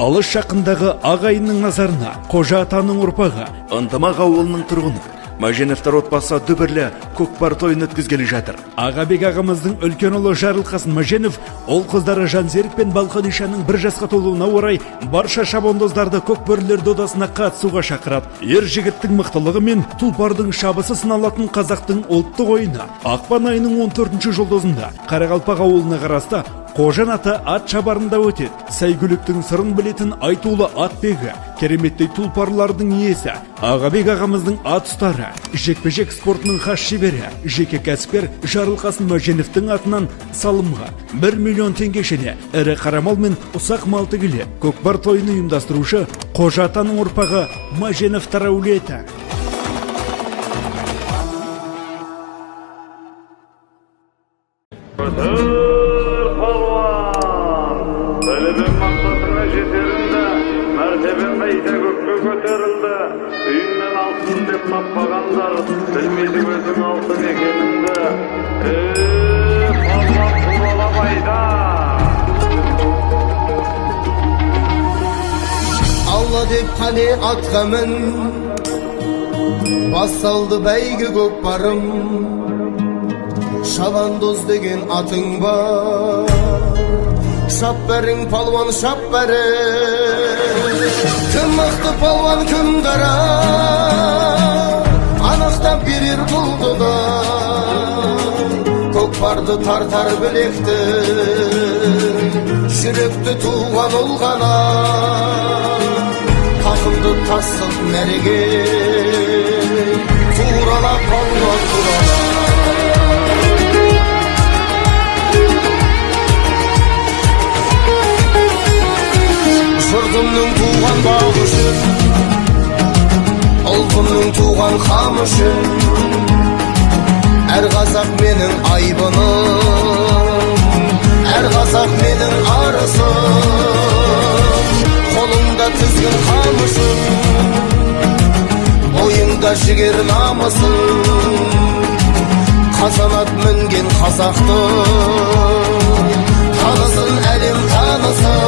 Алыс жақындағы ағайынның назарына Қожа атаның ұрпағы, Ынтымақ ауылының тұрғыны Маженовтар отбасы дүбірлі көкпар тойын өткізгелі жатыр. Ағабек ағамыздың үлкен ұлы Жарылқасын Маженов ол қыздары Жансерік пен Балқадишаның 1 жасқа толуына орай барша шабандоздарды көкпөрлер додасына қатысуға шақырады. Ер жігіттің мықтылығы мен тұлпардың шабысы сыналатын қазақтың ұлттық ойыны ақпан айының 14 жұлдызында Қарақалпақ ауылына қарасты Қожан аты ат шабарында өтеді. Сәйгүліктің сырын білетін айтулы атбегі, кереметтей тұлпарлардың иесі, Ағабек ағамыздың ат ұстары, жекпе-жек спортының хас шебері, жеке кәсіпкер Жарылқасын Маженовтың атынан салымға 1 миллион теңгешіне ірі қара мал мен ұсақ мал тігіле көкпар тойын ұйымдастырушы Қожа атаның ұрпағы Маженовтар әулеті. Үйіннен алтын деп таппағандар, білмейді өзің алтын екеніңді. Палуан турала байда. Алла деп қане атқа мін, бас салды бәйгі көкпарым. Шабандоз деген атың бар, шап бәрің палуан шап бәрің. Кім мықты палуан кім қара, анықтап берер бұлды да. Көкпарды тартар білекті, жүректі туған ұл ғана. Тақымды тасып мәреге, турала палуан турала. Жұртымның туған бағы үшін, ұлтымның туған қамы үшін, әр қазақ менің айбыным, әр қазақ менің арысым. Қолыңда тізгін қамышым, бойыңда жігер намысым, қазанат мінген қазақты танысын әлем танысын.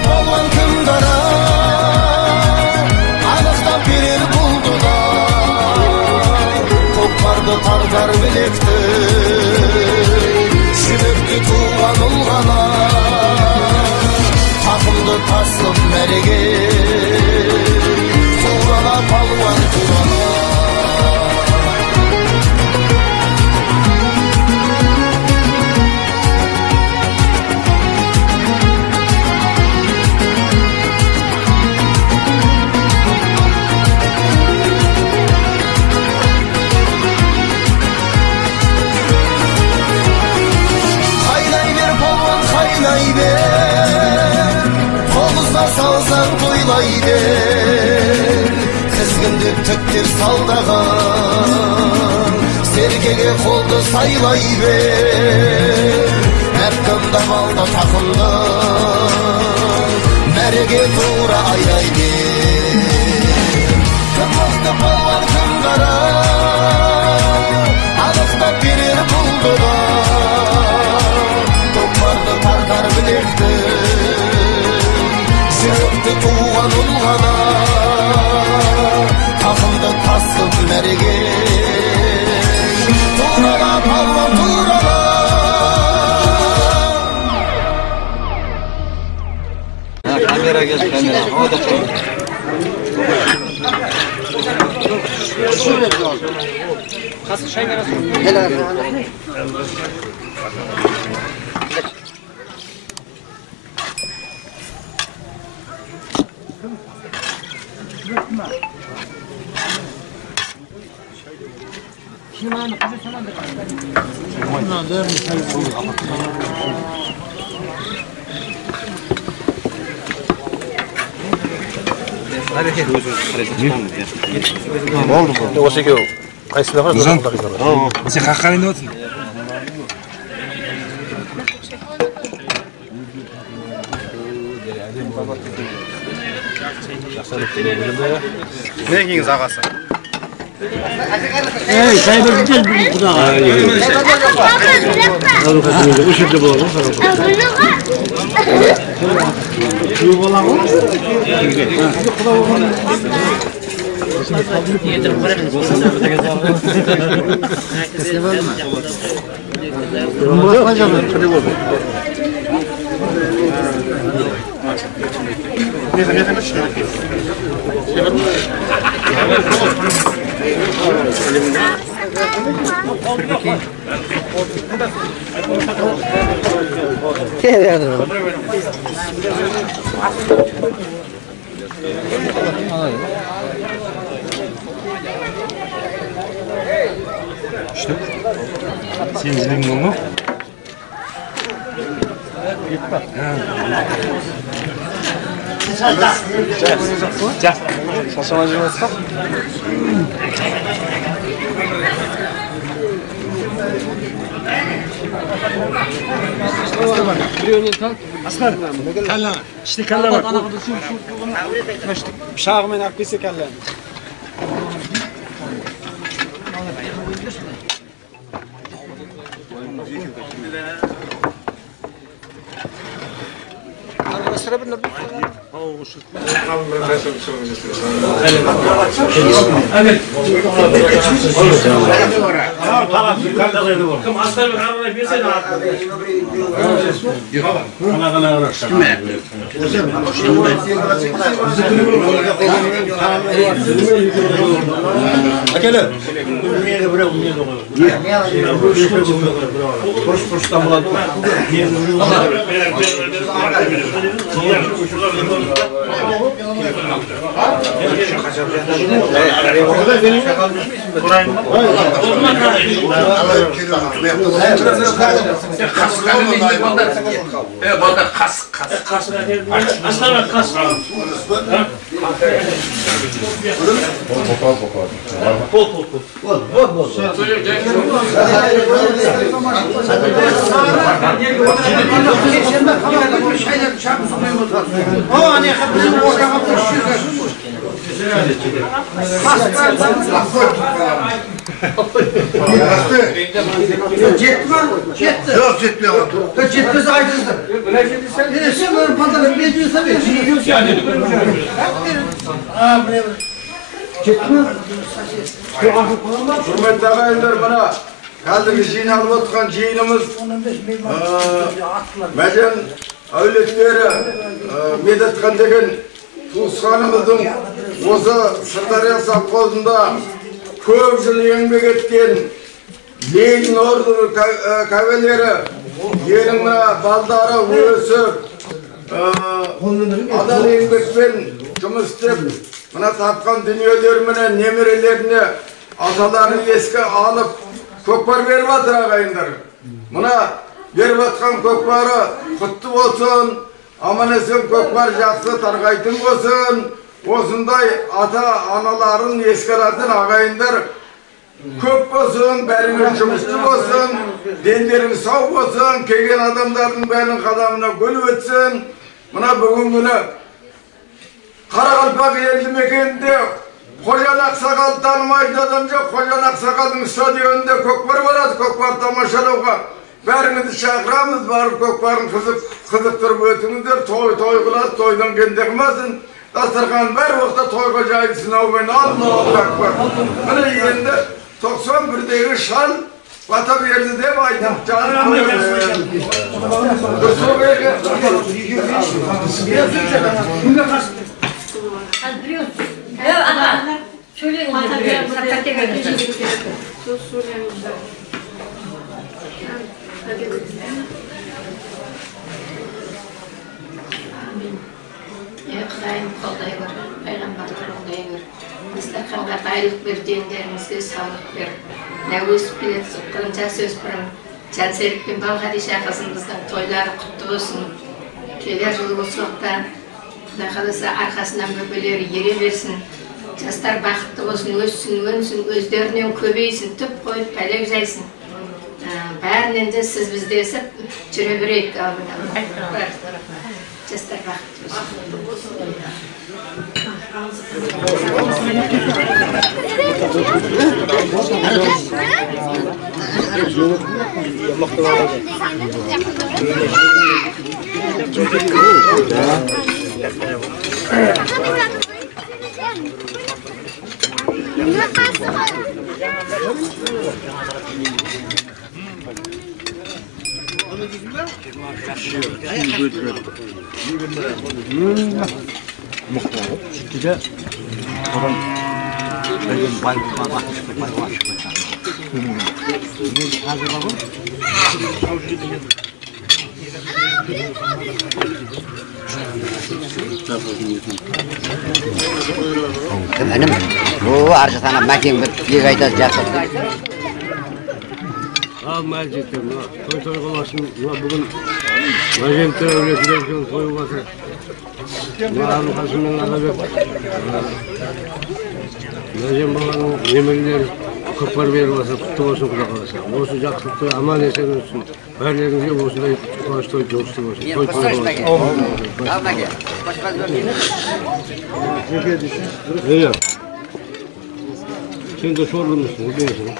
Палуан кім қара, анықтап берер бұлды да. Көкпарды тартар білекті, жүректі туған ұл ғана. Тақымды тасып мәреге, турала палуан турала. Қолызда салсаң тойлай бер, тізгінді тіктер салдаған, сергеге қолды сайлай бер. Әпкімді малды тақымды, мәреге тура айдай бер. Кім мықты палуан кім қара, анықтап берер бұлды да. Көкпарды тартар білекті, жүректі туған ұл ғана. Тақымды тасып мәреге, турала палуан турала. Kamera gel, kamera. O da çek. Kask şaynara sor. Helal. Oldu. Осы екеу қайсында бар? Сен қаққа қарайын деп отырсың? Не киіңіз ағасы? Senin mu? 자, 사성아 주었어? Kalla. İşte kalla bak. Bıçağımın akbisi kalla. Yok gitmiyor. Gitmez ayrıldı. Sen böyle pantolon giyiyorsan Hürmetli ağaylar, bana kaldırı jiyinalып отқан жиынымыз мәжен әулеттері Медетхан деген туысқанымыздың осы Сырдария совхозында көп жыл еңбек еткен Ленин ордені кавалері еліне балдары өсіп адал еңбекпен жұмыс істеп мына тапқан дүниелеріменен немерелеріне аталарын еске алып көкпар беріп жатыр ағайындар. Мына беріп жатқан көкпары құтты болсын, аман есен көкпар жақсы тарғайтын болсын. Осындай ата-аналарын еске алатын ағайындар көп болсын, бәріңіз жұмысты болсын, дендеріңіз сау болсын, келген адамдардың бәрінің қадамына гүл өтсін. Мына бүгін күні Қарақалпақ елді мекенінде Қожан Ақсақал танымайтын адам жоқ. Қожан Ақсақалдың стадионында көкпар болады, көкпар тамашалауға. Бәріңізді шақырамыз, барып көкпарын қызықтырып өтіңіздер. Той қылады, тойдан кенде қылмасын. Дастархан бәр уақытта тойға жайылсын, аумен Аллаху акбар. Міне енді 91-дегі шал бата берді деп айтып жазып Құдайым қолдай көр, пайғамбарды қолдай көр. Дастарханға байлық бер, дендерімізге саулық бер. Мына өсіп келе жатқан жасөспірім Жансерік пен Балғадиша қызымыздың тойлары құтты болсын. Келер жылы осы уақытта Құдай қаласа арқасынан бөбелері ере берсін. Жастар бақытты болсын, өссін, өнсін, өздерінен көбейсін, түп қойып пәлек жайсын. Бәрінен де сіз біздесіп жүре берейік. Жастар бақытты болсын. Benim bu arjasana makin bir gayda jasad. Al malcettim. Toy qolasın. Bugün majentler öğretilen toy olsa. Buranın kasımdan alacak. Majen babanın yeminleri kopar verip olsa kutlu olsun kuda kalasa. Olsun jaklıkta aman esen olsun. Herlerinize olsun da koş toy coştu olsun. Toy olsun. Al nage. Ne yap? Sen de sorgun musun? Ne diyorsun?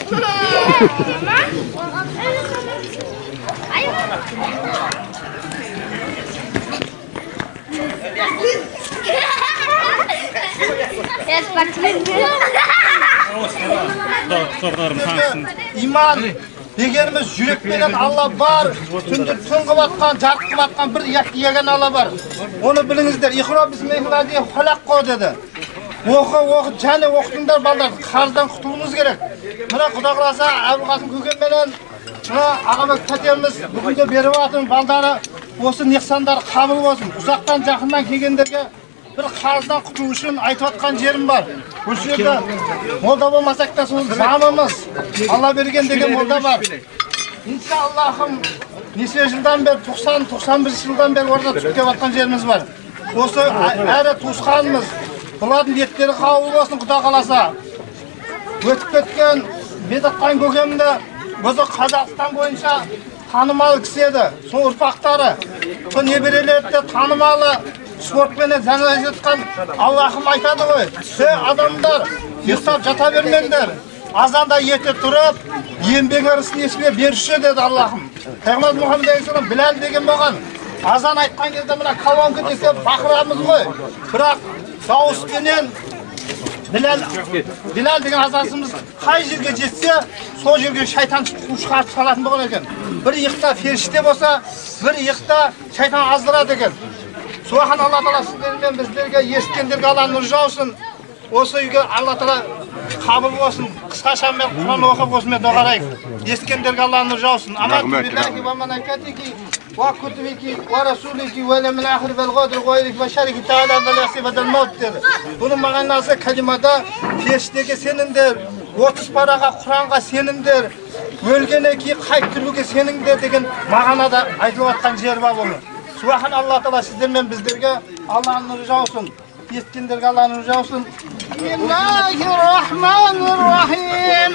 İman degenimiz yürekmeden Allah var. Tündür tün kıvatkan, jark kıvatkan bir yak yegen Allah var. Onu bilingizler. İkra bismillah diye halak koy dedi. Oku, çane okudunlar ballar. Kardan kutulumuz gerek. Mına Kuda kalasa Abu Kasım Kökenmeden mına Ağabek Tatemiz bugün berip atın balları olsun nexsandar kabul olsun. Uzaktan jakından kelgenlerge bir kardan kutuluş için aytып atkan jerim var. Bu yerde molda bolmasak da sol zamımız Allah bergen degen molda var. İnşallahım neçe yıldan beri 90-91 yıldan beri orada tutup atkan jerimiz var. Osu әрі туысқанымыз. Бұлардың еттері қабыл болсын Құда қаласа. Өтіп кеткен Медетқан көкемді өзі Қазақстан бойынша танымал кісі еді. Сол ұрпақтары, сол неберелері де танымалы спортпенен занялась жатқан Аллахым айтады ғой. Адамдар ұйықтап жата бермеңдер. Азанда ерте тұрып, еңбек ырысын есіме беруші деді Аллахым. Пайғамбар Мұхаммед алейхиссалам Біләл деген болған. Азан айтқан кезде мына колонка десе бақырамыз ғой. Бірақ дауыспенен Біләл деген азасымыз қай жерге жетсе, сол жерге шайтан шығарып салатын болған екен. Bir иықта періште болса, bir иықта шайтан аздырады екен. Соған Алла Тағала сіздермен біздерге ескендерге Алла нұр жаусын. Осы үйге Алла Тағала қабыл болсын. Қысқаша мен Құран оқып осымен доғарайық. Ескендерге Алла нұр жаусын. Амату ва малайкатики ва кутубики ва расулики ва лемил ахир вал гадр гайрик ва шарики таала ва ясибадал маут деді. Бұның мағынасы калимада періштеге сеніңдер, 30 параға Құранға сеніңдер, өлгеннен кейін қайтып тірілуге сеніңдер деген мағынада айтылып жатқан жер бар бұны. Subhan Allah Teala sizlerмен bizlerge Allah'ın nuru jausun. Yetkinlerge Allah'ın nuru jausun. Bismillahirrahmanirrahim.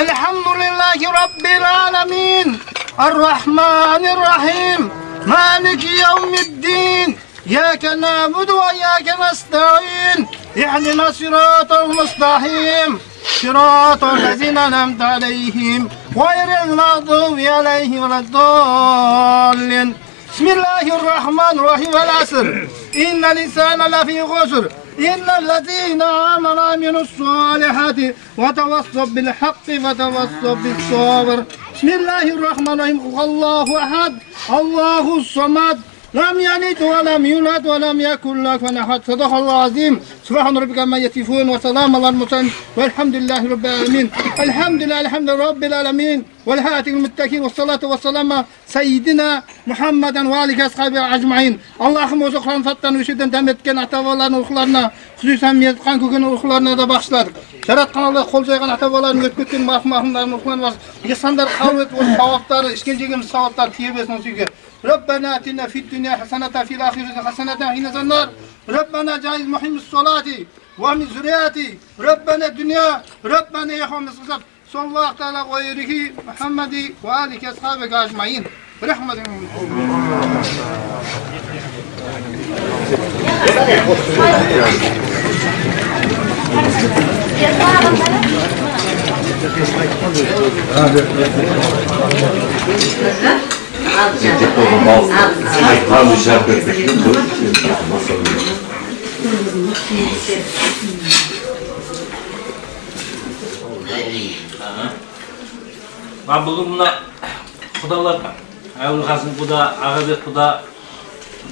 Elhamdülillahi Rabbil alemin. Errahmanirrahim. Maliki yevmiddin. İyyâke na'budu ve iyyâke nesta'in. İhdina sıratal mustaqim. Sıratal lezîne en'amte aleyhim. Gayril mağdubi aleyhim veleddallin. Bismillahirrahmanirrahim vel asr. İnnel insâne lefî gusr. İnnellezîne âmenû amilussâlihâti ve tevassav bil hakkı ve tevassav bis sabr. Bismillahirrahmanirrahim. Allahu ehad. Allahu samad. Lam yalid ve lem yulad ve lem yekun lahu kufuven ahad. Sadakallahu azim. Subhan rabbike amma yasifun ve selamun alel murselin. Velhamdülillahi rabbil alamin. Elhamdülillahi rabbil alamin. Vel hâtil muttaqin ve salatu ve selamu seyyidina Muhammeden ve alihi ashabi ecmaîn. Allah'ım o'zi Kur'an fattan o'shidan dam etgan ata-bobolarning ruhlarini, xususan Medetkan ko'kning ruhlarini da bag'ishladik. Yaratgan Allah qo'l joygan ata-bobolarning o'tib ketgan marhumlarning ruhlarini va ihsonlar qabul etib, o'z savoblari, ishga jegimiz savoblar tiyib bersin o'ziga. Rabbana atina fid dunya hasanatan fil akhirati hasanatan wa qina azabannar. Rabbana jaiz muhimis salati ve min zurriyati. Rabbana dünya, Rabbana yahmiz qilib. Sallallahu ta'ala gayrihi Muhammedi ve alihi ashabi ecmaîn. Rahmetin. Bugün buna Kudalar, Əbül Qasım Kuda, Ağabek Kuda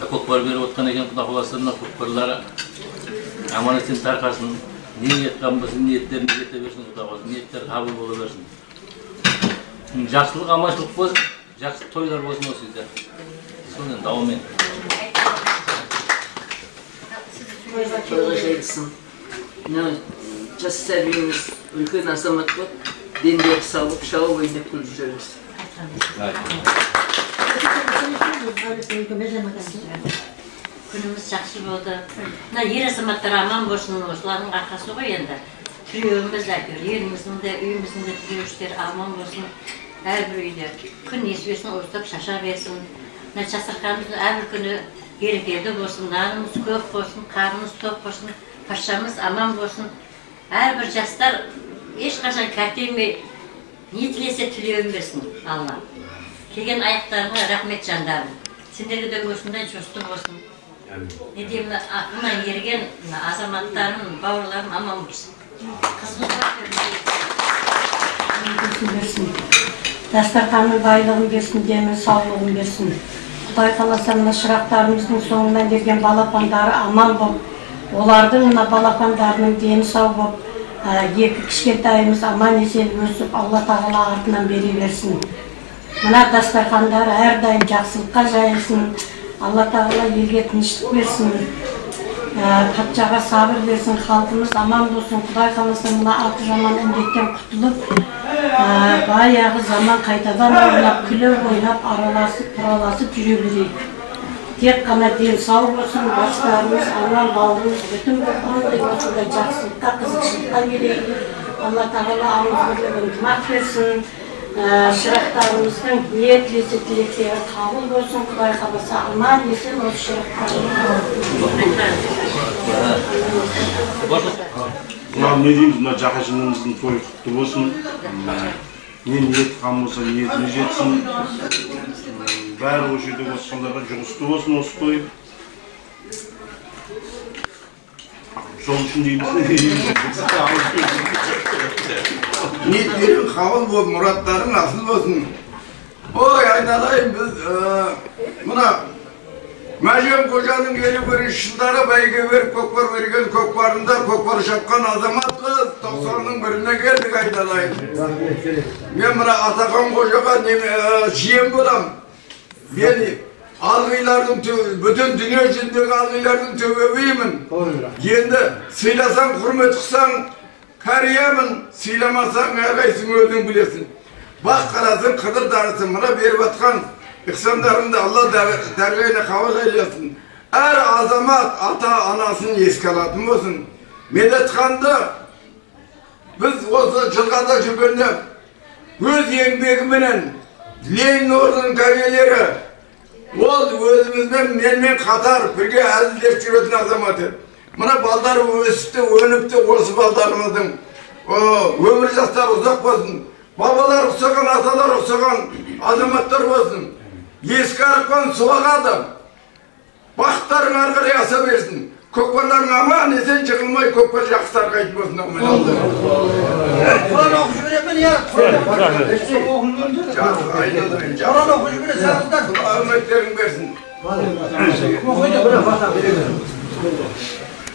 көкпар беріп отқан екен, Құда қаласына көкпарлары аманаттың тарқасын, ниет қамбасын, ниеттерін жете берсін, Құда қаласын, ниеттер қабыл бола берсін. Жақсылық, аманшылық болсын, жақсы тойлар болсын осы үйде. Сонымен дауымен. Тойға жайдысын. Жас сәбиіміз үлкен азамат болып, дендері салып, шауып ойнап күліп жүрміз. Күніміз жақсы болды. Ер азаматтар аман болсын, осылардың арқасы ғой енді. Тіреуіміз әйтеуір, еліміздің де, үйіміздің де тіреушілер аман болсын. Әрбір үйде күн несібесін ұрыстап шаша берсін. Жасырқанымыз әрбір күні берекелі болсын, нанымыз көп болсын, қарымыз тоқ болсын, патшамыз аман болсын. Әрбір жастар ешқашан кәтелмей, не тілесе тілеуін берсін Алла. Келген аяқтарыңа рахмет жандарым. Сендерге де осындай жосты болсын. Не деймін, ақына ерген азаматтарым, бауырларым аман болсын. Дастарханның байлығын берсін, демі саулығын берсін. Құдай қаласа мына шырақтарымыздың соңынан берген балапандары аман болып, олардың мына балапандарының дені сау болып, екі кішкентайымыз аман есен өсіп, Алла тағала артынан бере берсін. Мына дастархандар әрдайым жақсылыққа жайылсын, Алла тағала елге тыныштық берсін, патшаға сабыр берсін, халқымыз аман болсын. Құдай қаласа мына аты жаман індеттен құтылып, баяғы заман қайтадан ойнап, күліп ойнап, араласып, тұраласып жүре берейік. Тек қана ден сау болсын, бастарымыз, аман бауырымыз бүтін болғандай осындай жақсылыққа, қызықшылыққа келейік. Алла тағала ауызбірлік ынтымақ берсін. Шырақтарымыздың не тілесе тілектері қабыл болсын. Құдай қаласа аман есен осы шырақтарымыз. Не дейміз, мына жақашынымыздың тойы құтты болсын. Не ниет қам болса, ниетіне жетсін. Бәрі осы жерде осқандарға жұғысты болсын осы той. Сол үшін дейміз. Ниеттерің қабыл болып, мұраттарың асыл болсын. Ой, айналайын, біз мына Мәжен қожаның елі бірінші жылдары бәйге беріп, көкпар берген көкпарында көкпар шапқан азамат қыз 90-ның біріне келдік айналайын. Мен мына Атақан қожаға жиен болам. Мен алғилардың бүтін дүние жүзіндегі алғилардың төбебеймін. Енді сыйласаң, құрмет қылсаң, кәриямын, сыйламасаң, әрқайсың өзің білесің. Бақ қарасын, қыдыр дарысын, мұна беріп атқан ықсандарымды Алла дәргейіне қабыл айласын. Әр азамат ата-анасын еске алатын болсын. Медетханды біз осы жылғада жүргенде өз еңбегіменен Ленин ордының кәуелері ол өзімізбен менмен қатар бірге әзілдеп жүретін азамат еді. Мына балдар өсіпті, өніпті осы балдарымыздың өмір жастары ұзақ болсын. Бабалар ұқсаған, аталар ұқсаған азаматтар болсын. Ескі арқан суағады. Бақыттарың арқыры аса берсін. Көкпарларың аман, есен жығылмай, көкпар жақсылар қайтып болсын. Құран оқып жіберемен, я? Құран оқып жібересіңіздер. Үміттерің берсін.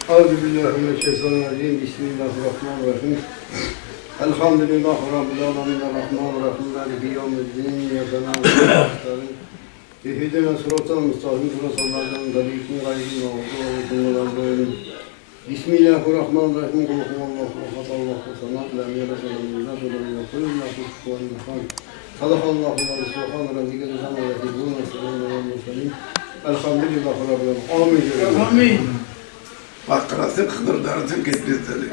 Euzubillahimineşşeytanirracim. Bismillahirrahmanirrahim. Elhamdülillah Rabbil alemin. Rahmanirrahim. Maliki yevmiddin. İyyake na'budu ve iyyake nestaîn. İhdina sıratal müstakîm. Sıratal lezîne en'amte aleyhim. Bismillahirrahmanirrahim. Kul huvallahu ehad. Allahu samad. Lam yelid ve lam yulad ve lam yekun lahu kufuven ahad. Sadakallahu ve subhane rabbike amma yasifun. Selamun alel murselin. Elhamdülillah Rabbil alemin. Amin. Bakkırasın, kıdırdarsın, ketmesin.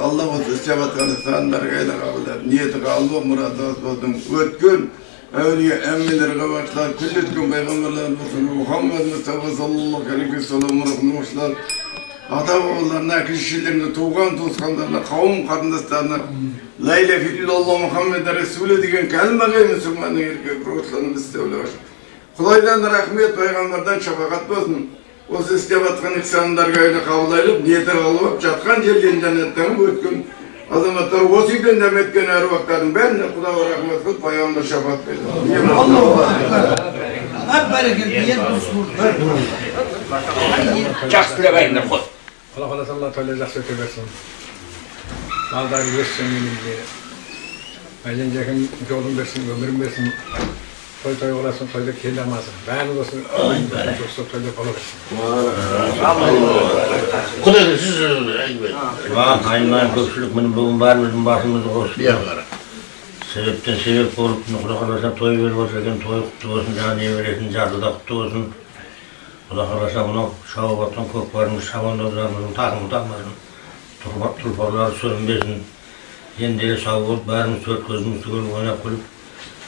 Allah olsun, şebatkanı sanlargayla kabul et. Niyeti kaldı, muradı asbadın. Ötkün, evliye emmilerine başlar. Küllütkün peygamberler olsun. Muhammed Mustafa sallallahu aleyhi ve sellem rahmetullah. ата-бабаларына, кішілеріне, туған туысқандарына, қауым қарындастарына ла иляха иллаллах Мұхаммед Расулі деген кәлімаға мұсылманның еркек рухланып істеулі башы. Құдайдан рахмет, пайғамбардан шапағат болсын. Осы істеп атқан ихсандарға айны қабылайлып, ниеті қалып, жатқан жерден жәннаттан өткен азаматтар осы үйден дәметкен әруақтардың бәріне Құдайға рахмет қылып, пайғамбар шапағат берді. Жақсы тілеп айтыңдар қой. Алла қаласа Алла тағала жақсы өте берсін. Малдары өссін елімізге. Айлен жақын жолын берсін, өмірін берсін. Той қыласын, тойда келе алмасын. Бәрі болсын, жоқсы тойда бола берсін. Құдайға сіз әңгіме. Айналайын көпшілік міне бүгін бәріміздің басымызды қосып. Себептен себеп болып, Құдай қаласа той беріп отыр екен, той құтты болсын, жаңа немересін жарды да құтты болсын. Құдай қаласа мынау шауып атқан көкпарымыз, шабандоздарымыздың тақымы тақмасын, тұлпарлары сөрінбесін. Ендері сау болып, бәріміз төрт көзімізді көріп ойнап күліп,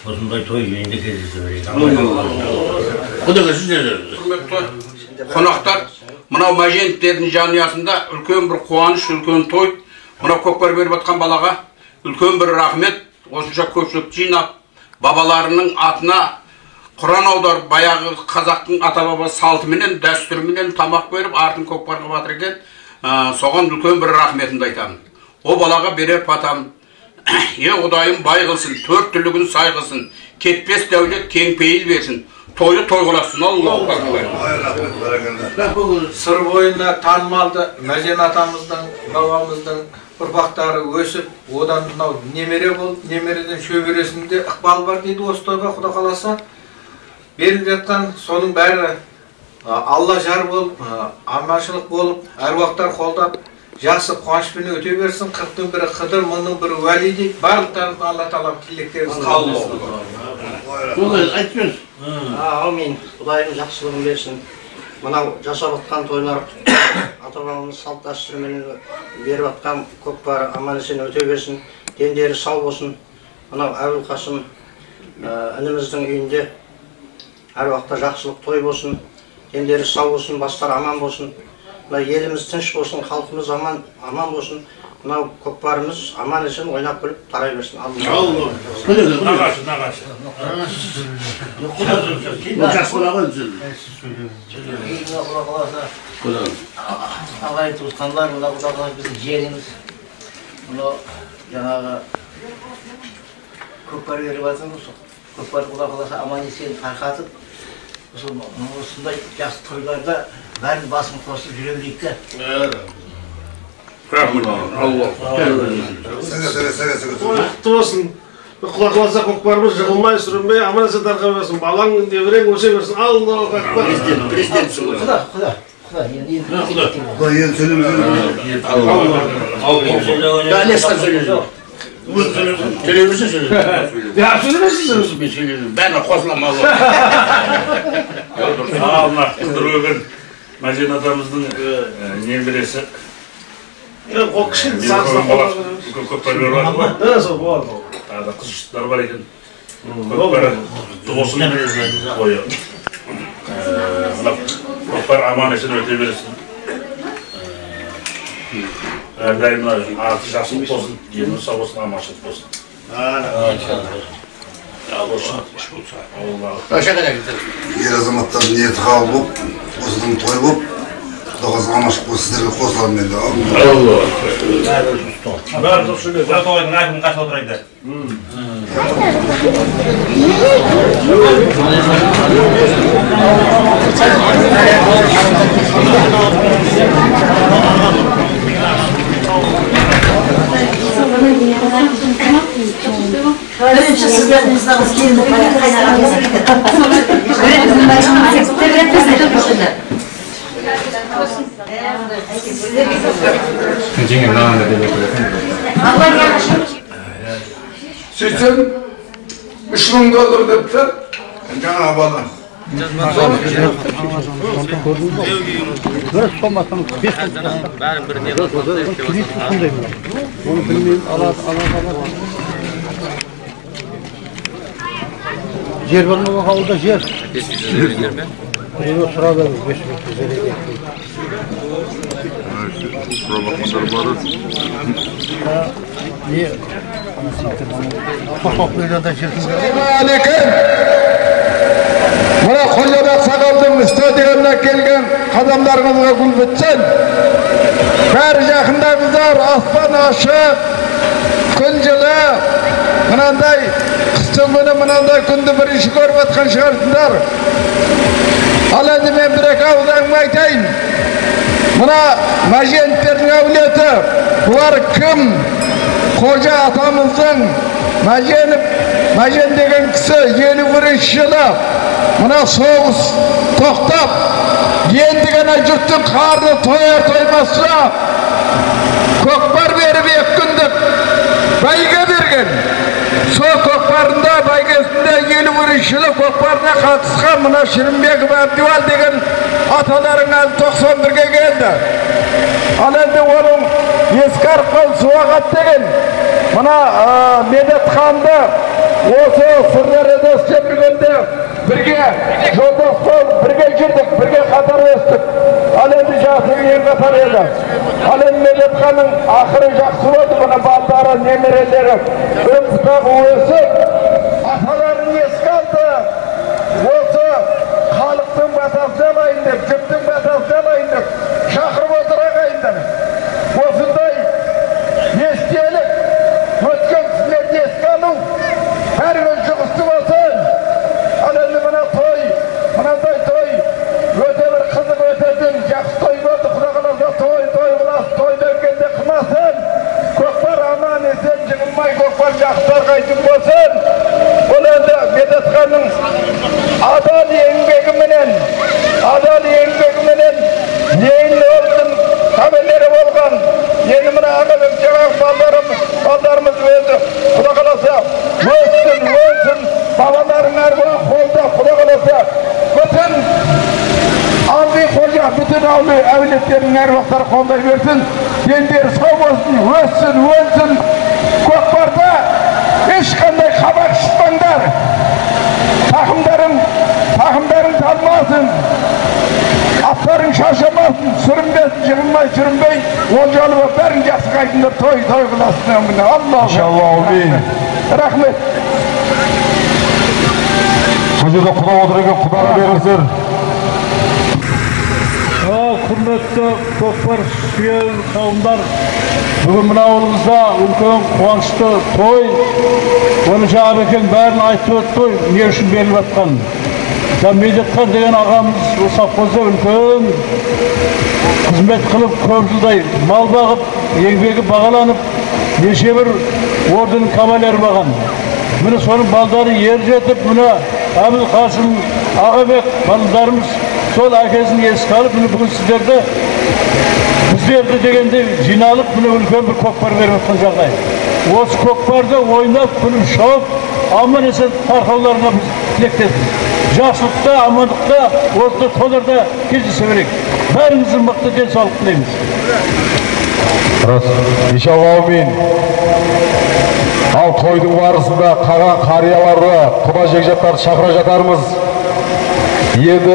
осындай той жиында кездесе берейік. Құдайға сіздер қонақтар, мынау мәженіттердің жанұясында үлкен бір қуаныш, үлкен той. Мынау көкпар беріп атқан балаға үлкен бір рахмет. Осынша көпшілік жинап, бабаларының атына Құран аударып, баяғы қазақтың ата-баба салтыменен, дәстүріменен тамақ беріп, артын көкпарға батыр екен. Соған үлкен бір рахметімді айтамын. О балаға берер патам. Құдайым бай қылсын, төрт түлігін сай қылсын, кетпес дәулет кең пейіл берсін. Тойы той қыласын. Аллаху акбар. Сыр бойында танымалды Мәжен атамыздың, бабамыздың ұрпақтары өсіп, одан мынау немере болып, немереден шөбересінде ықпал бар дейді осы тойға Құда қаласа. Беріліп жатқан соның бәрі Алла жар болып, аманшылық болып, әруақтар қолдап, жақсы қуанышпен өте берсін. 40-тың бірі Қыдыр, 1000-ның бірі Уәли дейді. Барлықтарыңызға Алла тағала тілектеріңізді қабыл етсін. Амин. Құдайым жақсылығын берсін. Мынау жасап атқан тойлар, ата-бабамыз салт дәстүрімен беріп атқан көкпар аман-есен өте берсін. Дендері сау болсын. Мынау Әбілқасым ініміздің үйінде әр уақытта жақсылық той болсын. Дендері сау болсын, бастар аман болсын. Еліміз тыныш болсын, халқымыз аман болсын. Мынау көкпарымыз аман-есен ойнап күліп тарай берсін. Алла. Ағайын туысқандар, мына Құда біздің жеріміз. Мына жаңағы көкпар беріп жатырмыз. Көкпар Құда қаласа аман-есен тарқатып, осындай жақсы тойларда бәрін басын қосып жүре білейік те. Құтты болсын. Құда қаласа көкпарымыз жығылмай, сүрінбей, аман-есен тарқа берсін. Балаң, деврең өсе берсін. Аллаху акбар. Құда. Құда ел сөйлеміз. Бәрі қосылам Алла Қыдырөген Мәжен атамыздың немересі. Ол кішкене сағыздан көкпар беріп жатыр сол болады. Қыз-жұрттар бар екен. Көкпар тосын тойы. Көкпар аман-есен өте берсін. Әрдайым арты жақсылық болсын, еліміз сау болсын, аманшылық болсын. Ер азаматтардың ниеті қабыл болып, осыдан той болып, Құдағасы аманшылық болсын, сіздерге қосыламын енді. Бәрі дұрыс сөйледі. Тойдың айтын қашып отырайды. Бірінші сіздеріңіздіңіз келініп қайнағаныңыз Сөйтсем, $3000 депті, жаңа бала. Жер бар ма ауылда жер? 500 жер ме? Сұрап едім, 500 жер. Mına Kocadak Sakal'dın stadionuna gelgen kadamlarınızga gül bitsin. Bäri jakındagızlar asman aşık, gün жылы, mınanday kışçıl günü mınanday gündü birinci görüp atkan çıkarsınlar. Al endi men bir eka ağız äңgime aytayın. Mına Majentlerдің әулеті, bular kim? Koca atamыздың Majen деген кісі 51 жылы mına soğuz toktap yendigene jurttun karnı toyar toymazsa kokbar berip 2 gündük bayga bergen. So kokbarında baygesinde 51 жылы kokbarına katıskan mına Şirinbekov Abdival degen ataların az 91'ge geldi. Al endi onun eskarıp kal suvagat degen mına Medetxan'da осы Sırdarı'da istemiyordu. Birge жолдас болып, бірге жүрдік, бірге қатар өстік. Ал енді жасым ең қатар еді. Ал енді Медетханның ақыры жақсы болды, бұны балдары, немерелері, ұрып-тұтағы өсіп, аталарын еске алды. Осы халықтың батасын алайын деп, жұрттың батасын алайын деп, шақырып отыр ағайындар. Осындай естелік, өткен кісілерді еске алу, әр күн жұғысты болсын. Al endi mına toy, mınanday toy, öte bir kızık ötedin, жақсы toy oldu, Xuda kalasa toy kılası, toy döngende kılmasın. Kökbar aman esen, jığılmay kökbar жақсылар qaytın bolsun. Ol endi Medetxan'ın adal еңбегі менен, neyin olsun kameleri bolgan, yeni mına ağabey cevap ballarımız verdi. Xuda kalasa ölsün, babaların erbağı kolda, Xuda kalasa bütün algı koca, bütün algı evletlerin erbaqları kolda versin. Denderi sağ olsun, ölsün. Kökbarda hiç kanday kabak şıkmanlar. Takımların talmasın. Atların şaşamasın, sürünmesin, jığılmay, olcalı ve berin жақсы qaytınlar toy kılasın ömrüne. Allah'ım. İnşallah, amin. Rahmet. Sözde Xuda otur ekan, Xudaga berіңіздер. Құрметті көкпар сүйер қауымдар, бүгін мына ауылымызда үлкен қуанышты той. Оны жаңа екен бәрін айтып өтті, не үшін беріліп жатқанын. Медетхан деген ағамыз совхозда үлкен қызмет қылып, көп жылдай мал бағып, еңбегі бағаланып, неше бір орден кавалер баған. Міне соның балдары ер жетіп, міне Әбілқасым, Ағабек балдарымыз сол әкесін еске алып, міне бүгін сіздерді дегенде жиналып, міне үлкен бір көкпар беріп жатқан жағдай. Осы көкпарды ойнап, күліп шауып, аман есен тарқауларына біз тілектеспіз. Жақсылықта, амандықта, осы тойларда кездесе берейік. Бәріміздің мықты денсаулық тілейміз. İnşallah, amin. Ал тойдың барысында қаған қарияларды, құда жекжаттарды шақыра жатармыз. Енді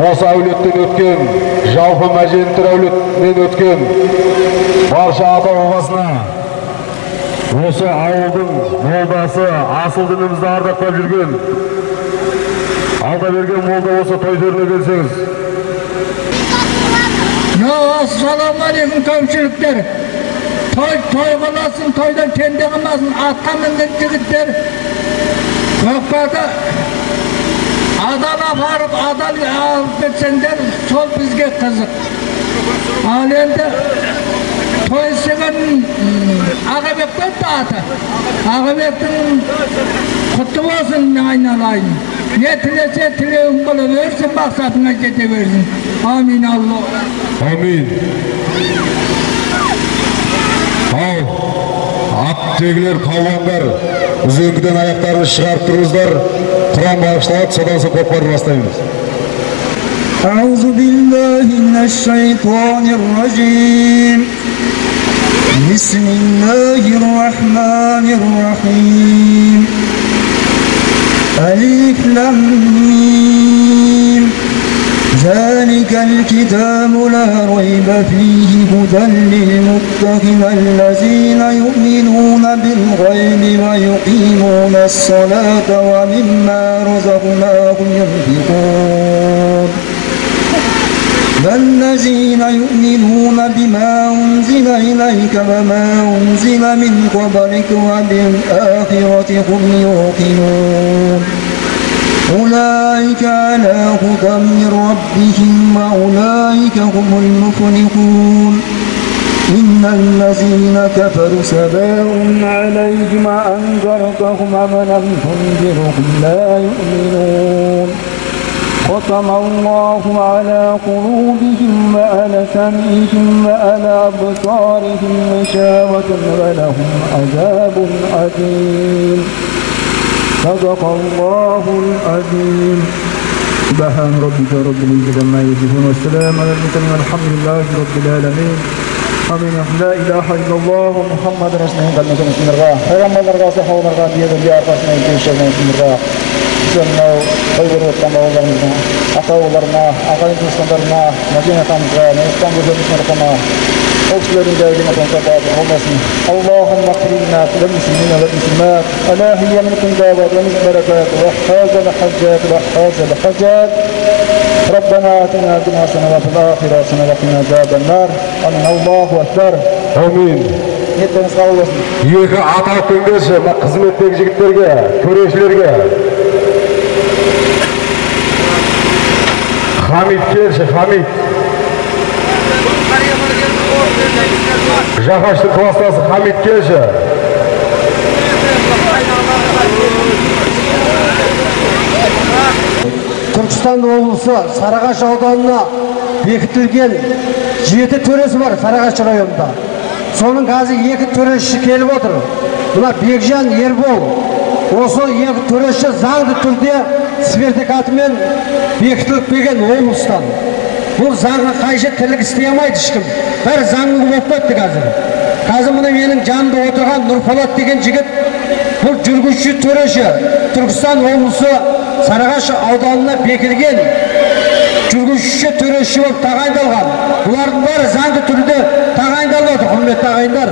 осы әулеттен өткен, жалпы Мәженттер әулетінен өткен барша ата бабасына, осы ауылдың молдасы, асыл дінімізді ардақтап жүрген, алда берген молда осы той төріне келсеңіз. Assalamu alaikum көпшіліктер. Toy kılasın, toydan kendi kılmasın, atla mindir jigitler. Kökbarda adal aparıp, adal alıp ketsenler, sol bizge kızık. Al endi toy istegen Ağabek'ten de ata. Ağabek'ten kutlu olsun men aynalayın. Ne tilese tileğin bulu versin, maksatına jete versin. Amin Allah. Amin. Ал, ат тегілер, палуандар, үзеңгіден аяқтарын шығарып тұрыңыздар, Құран бағышталып, содан соң көкпарды бастаймыз. أعوذ بالله من الشيطان الرجيم بسم الله الرحمن الرحيم ألف لام ميم ذلك ذلك الكتاب لا ريب فيه هدى للمتقين الذين يؤمنون بالغيب ويقيمون الصلاة ومما رزقناهم ينفقون والذين يؤمنون بما أنزل إليك وما أنزل من قبلك وبالآخرة هم يوقنون أولئك على هدى من ربهم وأولئك هم المفلحون إن الذين كفروا سواء عليهم أنذرتهم أم لم تنذرهم لا يؤمنون ختم الله على قلوبهم وعلى سمعهم وعلى أبصارهم غشاوة ولهم عذاب عظيم صدق الله العظيم سبحان ربك رب العزة عما يصفون والسلام على المرسلين والحمد لله رب العالمين آمين لا إله إلا الله محمد رسول الله Peygamberlerge, sahabelerge, diğer arkasına ilgili mынау той көріп жатқан бауырларымыздың ата-бабаларына, ағайын туысқандарына, Мәдина атамызға, Нұрыстан көземіздің рухына, ол кісілердің де өлген атанса бабы болмасын. Аллахумма қфирна лил-муслимина вал-муслимат, алахия минкум дa'ват ва min barakat wa haza al-hajjat wa haza al-hajjat. ربنا آتنا الدنيا حسنة وفي الآخرة حسنة وقنا عذاب النار. آمين. Allahu akbar. Amin. Ниеттеріңіз қабыл болсын. Екі аталып келгенше қызметтегі жігіттерге, төрешілерге Хамид келші, Хамид. Жақаштың кластасы Хамид келші. Түркістан облысы Сарыағаш ауданына бекітілген 7 төресі бар Сарыағаш районында. Соның қазір 2 төреші келіп отыр. Бұна Бекжан, Ербол. Осы 2 төреші заңды түрде сертификатымен бекітіліп келген облыстан. Бұл заңға қайшы тірлік істей алмайды ешкім. Бәрі заңды болып кетті қазір. Қазір мұны менің жанымда отырған Нұрпалат деген жігіт, бұл жүргізуші төреші Түркістан облысы Сарыағаш ауданына бекітілген жүргізуші төреші болып тағайындалған. Бұлардың бәрі заңды түрде тағайындалып отыр, құрметті ағайындар.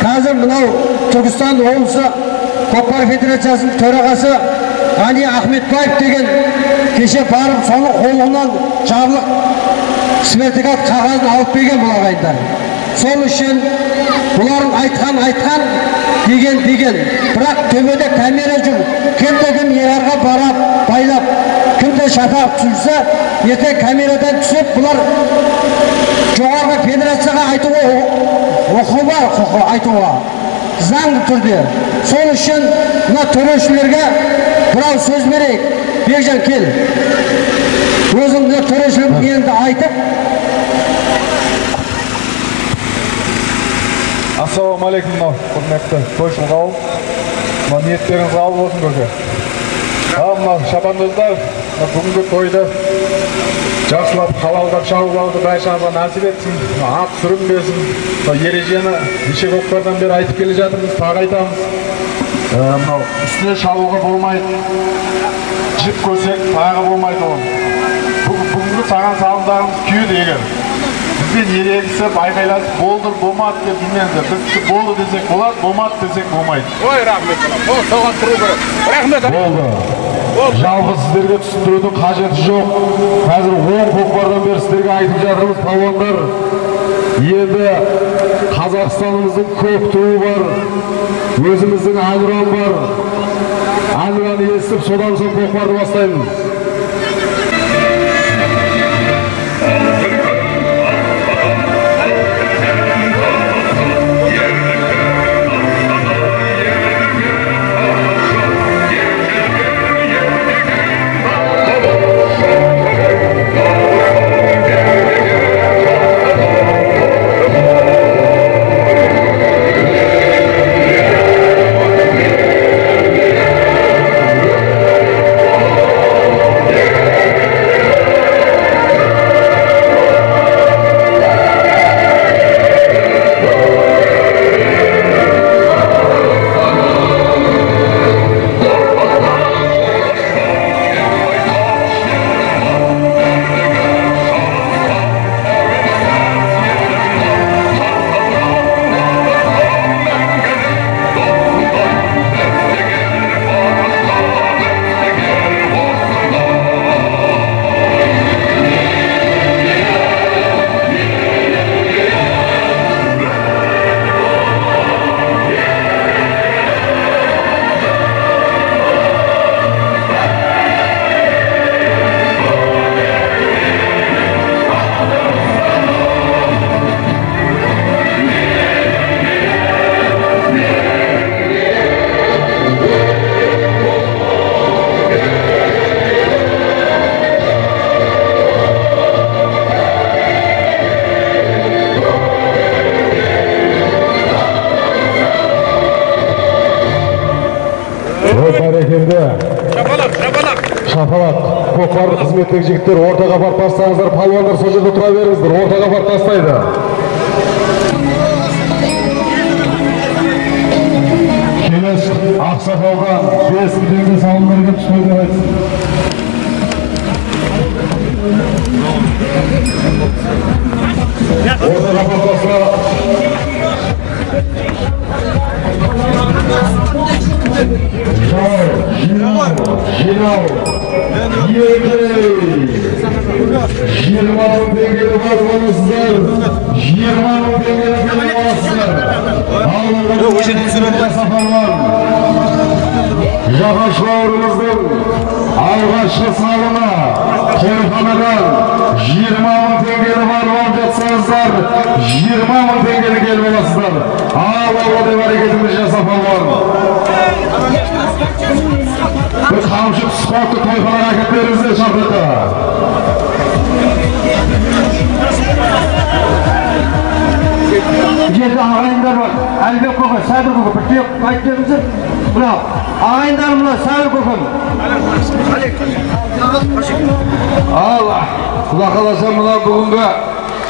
Қазір мынау Түркістан облысы Көкпар Федерациясының төрағасы Али Ахметбаев деген кеше барып соның қолынан жарлық сертификат қағазын алып берген бұл ағайындар. Сол үшін бұлардың айтқан деген. Бірақ төбеде камера жүр. Кім-кім ерарға барап, байлап, кімде шатақ түсірсе, ертең камерадан түсіп, бұлар жоғарғы федерацияға айтуға құқы бар, айтуға. Заңды түрде. Сол үшін мына төрешілерге бірау сөз берейік. Бекжан кел. Өзіңді төрешілік енді айтып. Ассалаумағалейкум, құрметті тойшыл қауым. Ниеттеріңіз қабыл болсын көке. Шабандоздар, бүгінгі тойды жақсылап, халалдап, шағылауды бәршаңызға насip етсін, ат сүрінбесін. Ережені неше көкпардан бері айтып келе жатырмыз, тағы айтамыз. Үстіне шалуға болмайды, жіп көрсек тағы болмайды ол. Бүгінгі саған салымдарымыз күйеді егер. Бізбен ерегісіп, айқайласып, болдыр, болмады деп жүрмеңіздер. Біз болды десек болады, болмады десек болмайды. Ой, рахмет. Соған тұру керек. Рахмет. Болды. Жалғыз сіздерге түсіндірудің қажеті жоқ. Қазір 10 көкпардан бері сіздерге айтып жатырмыз, палуандар. Енді Қазақстанымыздың көк туы бар, өзіміздің әнұран бар. Әнұраны естіп, содан соң көкпарды бастаймыз. Шапалақ, көкпарды қызметтегі жігіттер ортаға апарып тастаңыздар, палуандар сол жерде тұра беріңіздер, ортаға апарып тастайды. Келес ақсақалға 5 теңге салымдар деп түсуге деп айтсын. Ортаға апарып тастаңыздар. Жинау, 20 мың теңгені басылыңыздар, 20 мың теңгені басылыңыздар. Жақаш бауырымыздың алғашқы салына тойханадан 20 мың теңгені барып жатсаңыздар, 20 мың теңгені келіп аласыздар. Алла деп әрекетіміз жасап алған. Biz hamşı sportlu toyxanaga akıp veririz şarkıda. Жерде ағайындар бар. Әлбек көке, Сәбір көке, бір тек айтып беріңіздер. Мынау, ағайындар мынау Сәбір көкем. Алла, Құда қаласа мына бүгінгі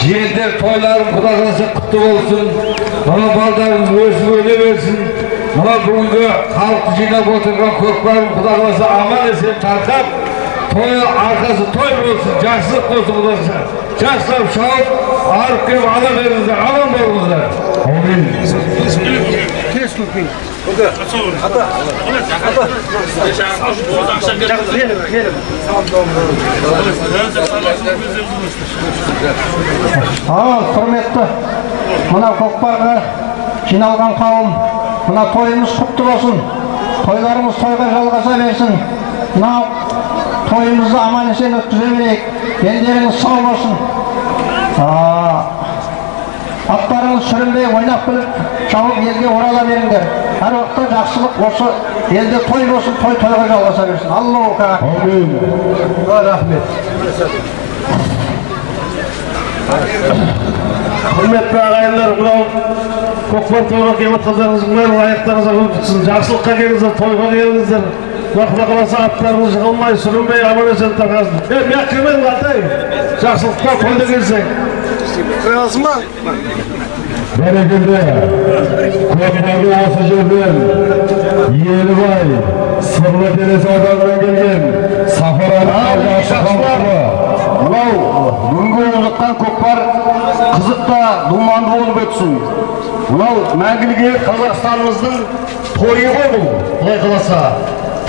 желдер тойларың Құда қаласа құтты болсын. Мына балдарың өсіп өле берсін. Мына бүгінгі халықты жинап отырған көкпарым Құда қаласа аман есен тарқап, тойы арқасы той болсын, жақсылық болсын Құдасы. Жақсылап шауып, арып кеп ала беріңіздер, аман болыңыздар. Амин. Kes көкей. Құрметті, мына көкпарға жиналған қауым, мына тойымыз құтты болсын, тойларымыз тойға жалғаса берсін, мына тойымызды аман есен өткізе берейік, елдеріңіз сау болсын. Аттарыңыз сүрінбей ойнап біліп, шауып елге орала беріңдер. Әр уақытта жақсылық осы елде той болсын, тойға жалғаса берсін. Аллаху акбар. Амин. Рахмет. Құрметті ағайындар, мынау көкпар тойға келіп жатқандарыңыздың бәрі аяқтарыңызға көп түссін. Жақсылыққа келіңіздер, тойға келіңіздер. Құда қаласа аттарыңыз жығылмай, сүрінбей, аман есен тарқасын. Мияқ келмейді қалтай. Жақсылыққа тойда келсең. Қырғызым ба? Бәрекелді, көкпарды осы жерден Елібай, Сырлы Терес ауданынан келген Сафараны алғашы қалқалы. Мынау бүгінгі олжыққан көкпар қызықта думанды болып өтсін. Мынау мәңгілік ел Қазақстанымыздың тойы ғой бұл, Құдай қаласа.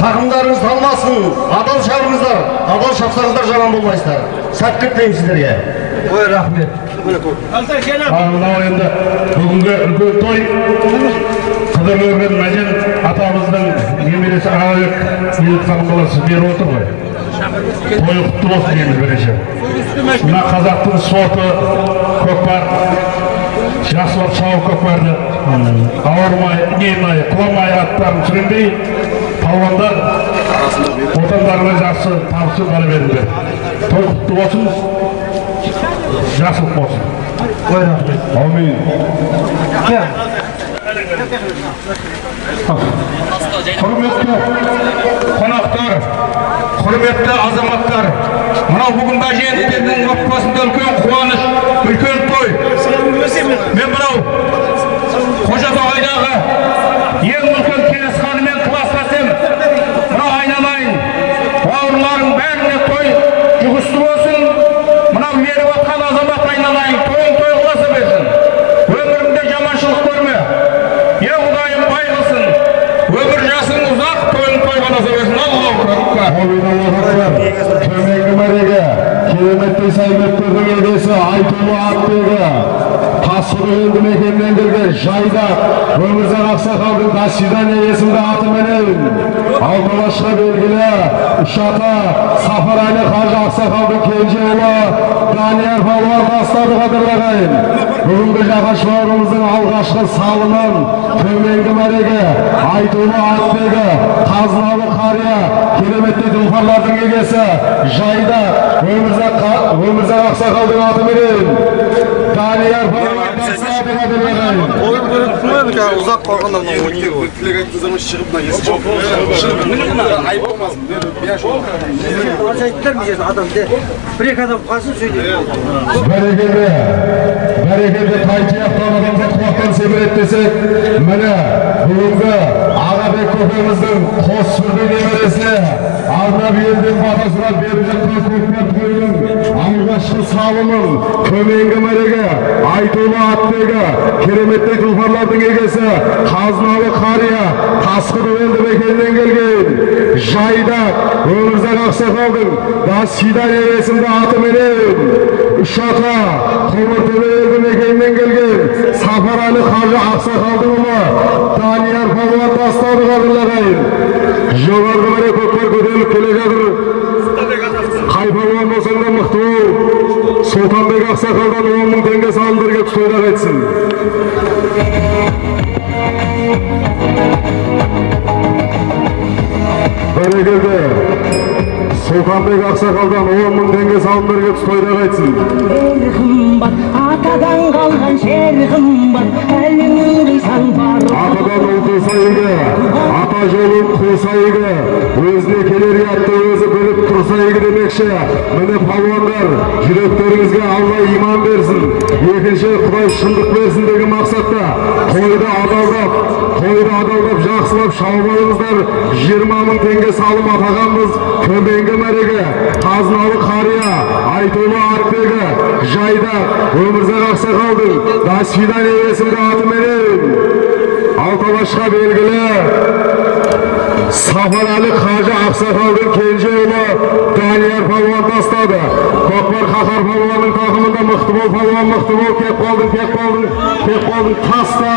Тағымдарыңыз талмасын, адал шабыңыздар, адал шапсаңыздар жаман болмайсыздар. Сәттілік тілеймін сіздерге. Ой, рахмет. Мынау енді бүгінгі үлкен той Қыдырөрген Мәжен атамыздың немересі Ағабек Елітхан баласы беріп отыр ғой. Тойы құтты болсын дейміз бірінші. Мына қазақтың спорты көкпар, жақсылап шауып көкпарды ауырмай, неймай, құламай аттарын сүрінбей, палуандар отандарына жақсы табысы бара беріңдер. Той құтты болсын, жақсылық болсын. Амин. Құрметті қонақтар, құрметті азаматтар, мынау бүгін Бәженовтердің отбасында үлкен қуаныш, үлкен той. Мен мынау Қожатоғайдағы ең үлкен Келесханымен кластасым. Мынау айналайын, бауырларың бәріне той жұғысты болсын. Мынау еріп атқан азамат айналайын, тойын той қыласа берсін. Өмірінде жаманшылық көрме. Құдайым бай қылсын. Өмір жасың ұзақ, тойын той қыласа берсін. Аллаху акбар. Төменгі мәреге, кереметті сәйметтердің егесі Айтулы Атбегі, Тасқұдық елді мекенінен келген Жайдақ, Өмірзақ Ақсақалдың Дасидания есімді атыменен, Алтыбашқа белгілі үш ата Сафарәлі Қажы Ақсақалдың кенже ұлы Данияр палуан бастады қадырлағайын. Бүгінгі Жақаш бауырымыздың алғашқы салынан төменгі мәреге Айтулы Атбегі, Қазыналы қария, кереметті тұлпарлардың егесі Жайдақ, Өмірзақ Ақсақалдың атыменен Данияр палуан бастады. Oyun bölüntüsü var uzak kalgandan oynuyor. Tilek ayttığı zaman çıkıp da yesi çok. Ayıp olmaz mı? Aytlar mı adam de. Bir adam kalsın söyleyeyim. Berekede taycı yaptan adamda kulaktan sebir etmesek, mene bugünkü Ağabey köpeğimizin Koz Sürgü nemeresine Arna Biyel'den batasına verecek köpekler koyunun algaçlı sağlımın kömeğinge merege, Aytoğlu Atbege, Keremet'te kılfarlardın egesi, Kaznalı Kariya, Taskı Dövendi Bekeli'den gelgen, Jaydak, Ömürzak Aksakal'dın, da Sidan evesinde atı menen, Uşata, Komurtepe'de Bekeli'den gelgen, Safar Ali Karlı Aksakal'dın mı, Daniyar Palvat Tasladı kadınlarayın, Jogardı mere köpler ködelip kelegedir, Kaypalvan olsan da mıhtı Sultanbek Aksakal'dan 10.000 tenge salındırıp soydak etsin. Berekelde Sultanbek Aksakal'dan 10.000 tenge salındırıp soydak etsin. Atadan kalgan şerhim var, elimin kıysan var. Atadan olsaydı, ata jolun kılsaydı, özüne keler yattı, özü bilip tursaydı demekşe. Mene palvanlar, yüreklerimizge Allah iman versin. Ekinci Kuday şındık versin degi maksatda. Koyda adaldap, jakşılap şalmalımızlar 20.000 tenge salım atağanımız kömenge merege, Kaznalı Kariya, Aytoğlu Arpege, Jayda, Ömürzak Aksakal'dın, da Sidan evesinde atı menen. Altabaşka belgili Safar Ali Hacı Aksakal'dın kenci oğlu Daniyar Palvan tasladı. Kokbar Kakar Palvan'ın takımında Mıhtımol Palvan, Mıhtımol kep kaldın tasla.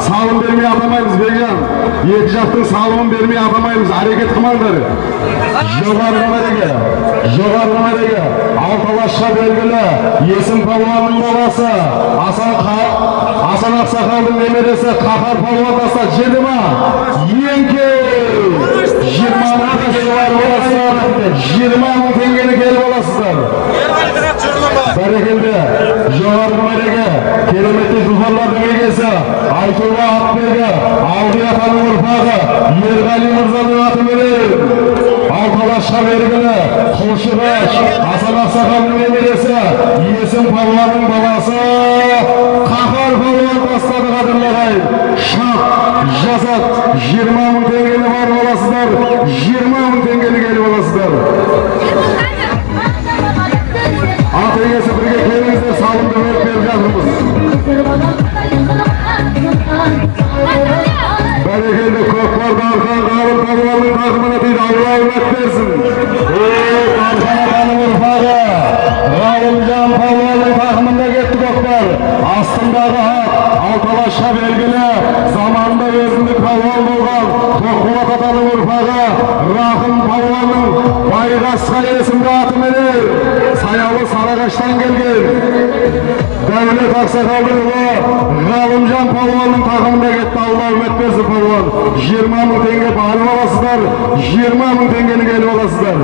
Salım vermeye atamayız Beygan. İki jaktın salımın vermeye atamayız. Hareket kımandır. Jogargı merege. Altabaşka belgili Yesim Palvan'ın babası Hasan Aksakal'dın emeresi Kakar Palvan tasla. Jedima Yenke 20.000 tengeni gelip olasızlar. Berekelde Jogargı merege Keremetli Zufarlardın egesi Aytoğlu Atbege Avdiya Hanım Urfağı Yergali Mırza'nın atı menen. Altabaşka belgili Koşubaş Hasan Aksakal'ın emeresi Yesim Palvan'ın babası Kakar Palvan tasladı kadınlarayın. Şak, Jasat 20.000 tengeni var olasızlar. 20.000 tengeni gelip olasızlar. At egesi birge kendinizde salım dönerek vereceğiz. Berekelde Kokbar'da Arkan Karım Palvan'ın takımına değil Allah ümmet versin. Arkan Karım Urfağı Karımcan Palvan'ın takımında gitti Kokbar. Aslındağı hak Altabaşka belgili zamanında özünlük Palvan bolgan Kokbulat Atanın Urfağı Rahım Palvan'ın Baygaçka esimde atı menen. Sayalı Saragaç'tan gelgen Devlet Aksakal'dın oğlu Galımcan Palvan'ın takımında gitti Allah ümmet versin Palvan. 20.000 tenge bağlı olasızlar. 20.000 tengeni gelip olasızlar.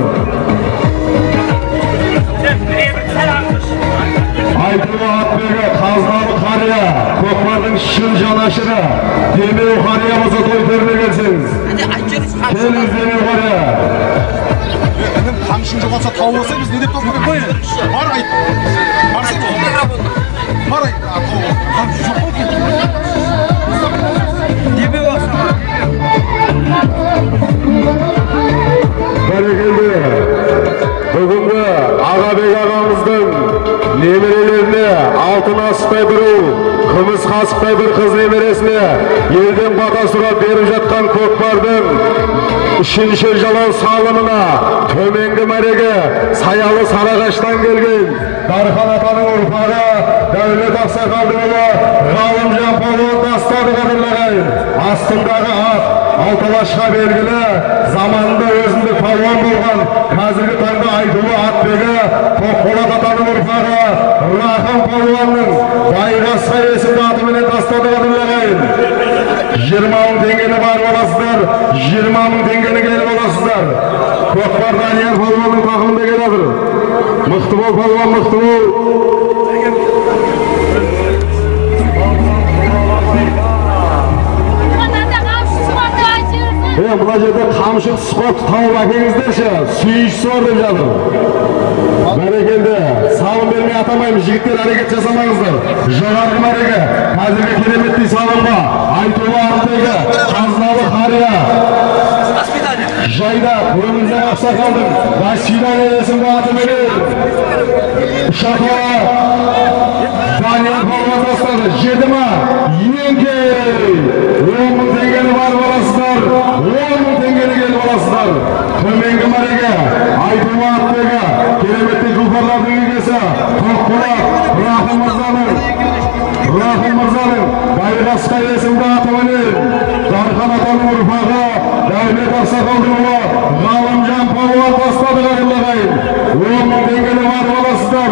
Aytoğlu Atbege, Kaznalı Kariya, Kokbar'dın şın janaşırı, Demir Kariya olsa toy terine gelseniz. Geliniz Demir Kariya. Benim kamşıncı olsa tavuğu olsa biz ne deyip topunu koyun. Var ayıp. Varsa tavuğu. Var ayıp. Kamşı çok mu ki? Debe olsa. Berekelde bugünkü Ağabey ağamızın nemerelerine altın asıptay bir oğul, kımız kasıptay bir kız nemeresine elden batasıra berip жатқан Kokbar'dın үшінші жалау салымына төменгі мәреге Саялы Сарағаштан келген Дархан Атаның ұрпағы Дәулет Ақсақалдың ұлы Ғалымжан Палуан тастады қадірлағайын. Астындағы ат Алпалашқа белгілі заманында өзіндік палуан болған қазіргі таңда Айтулы Атбегі Тоқболат Атаның ұрпағы Рахым Палуанның Байғасқа есімді атыменен тастады қадірлағайын. 20.000 tengeni var olasızlar, 20.000 tengeni gelip olasızlar. Kokbar Daniyar Palvan'ın takımında geledir. Mıhtımol Palvan, Mıhtımol. sport tavuk akengizderşi, suyucusu var dep жатыр. Бәрекелді. Салым бермей атамаймыз, жігіттер әрекет жасамаңыздар. Жоғарғы мәреге, қазіргі кереметтей салымға, Айтулы Артегі, Қазыналы Қария. Жайда, өмірзен ақсақалдың, Василия есімді атыменен. Шатуа, Данияр Палуан достары, жеді ма? Енке! 10 мың теңгені бар боласыздар, 10 мың теңгені келіп боласыздар. Төменгі мәреге, Айтулы Артегі, кереметтей жұлпарлардың егесі, Тоққұлақ, Рахым Мырзаның, Байғасқа есімді атыменен. Дархан атаның ұрпағы, Дәулет Ақсақалдың ұлы, Ғалымжан Палуан тастады қағылағайын. 10 мың теңгені бар боласыздар,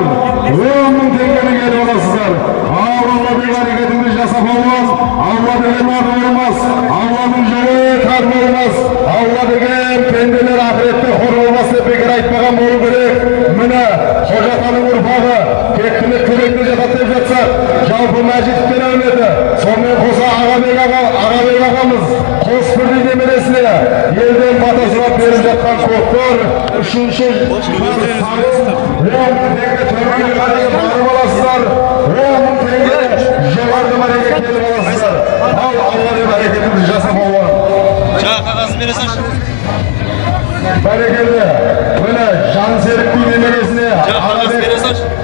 10 мың теңгені келіп боласыздар. Алла бір әрекетіңді жасап болмас, Алла деген аты болмас, Алланың жолы тар болмас, Алла деген пенделер ақыретте хор болмас деп бекер айтпаған болу керек. Міне Қожатаның ұрпағы кектілік керекті жатат деп жатсақ, жалпы Мәжитовтен әулеті, сонымен қоса Ағабек ағамыз қос бірдей немересіне елден бата сұрап беріп жатқан көкпар үшінші 10 мың теңге төргі мәреге барып аласыздар, 10 мың теңге жоғарғы мәреге келіп аласыздар. Ал Алла деп әрекетімізді жасап алуан. Жаңа қағазын бересіңші. Бәрекелді, міне жан серіктің немересіне,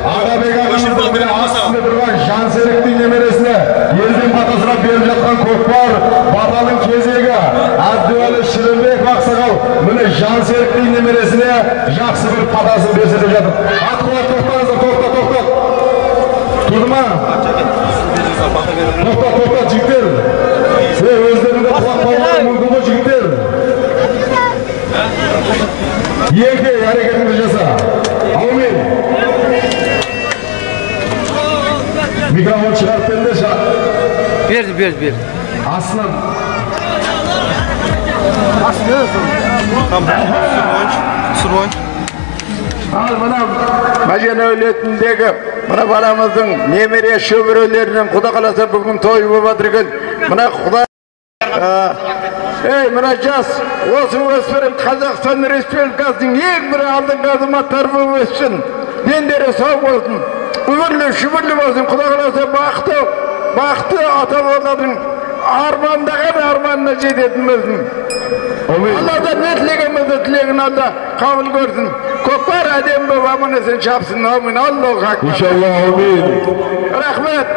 Ағабек ағамыздың астында тұрған жан серіктің немересіне елден бата сұрап беріп жатқан көкпар батаның кезегі Әбдуәлі Шірінбек ақсақал міне жан серіктің немересіне жақсы бір батасын берсе деп жатыр. Атқылар тоқтаңыздар, тоқта. Тұрды ма? Тоқта, жігіттер. Өздеріңді құлақ қалуға мүмкін ғой жігіттер. Екі әрекетіңді жаса. Аумин. Mikrofon çıkarıp bende şart. Verdi. Aslan. Sırvoñ. Al mana Мәжен әулетіндегі мына баламыздың немере шөберелерінің құда қаласа бүгін той болып жатыр екен. Мына құда мына жас осы өспірім Қазақстан Республикасының ең бір алдыңғы азаматтар болып өссін. Дендері сау болсын. Үмірлі шүмірлі болсын. Құда қаласа бақты ата бабалардың армандаған арманына жететін болсын. Allah'tan ne тілегімізді тілегін Алла қабыл көрсін. Көкпар әдем болып аман-есен шапсын. Амин. Аллаху акбар. İnşallah amin. Rahmet.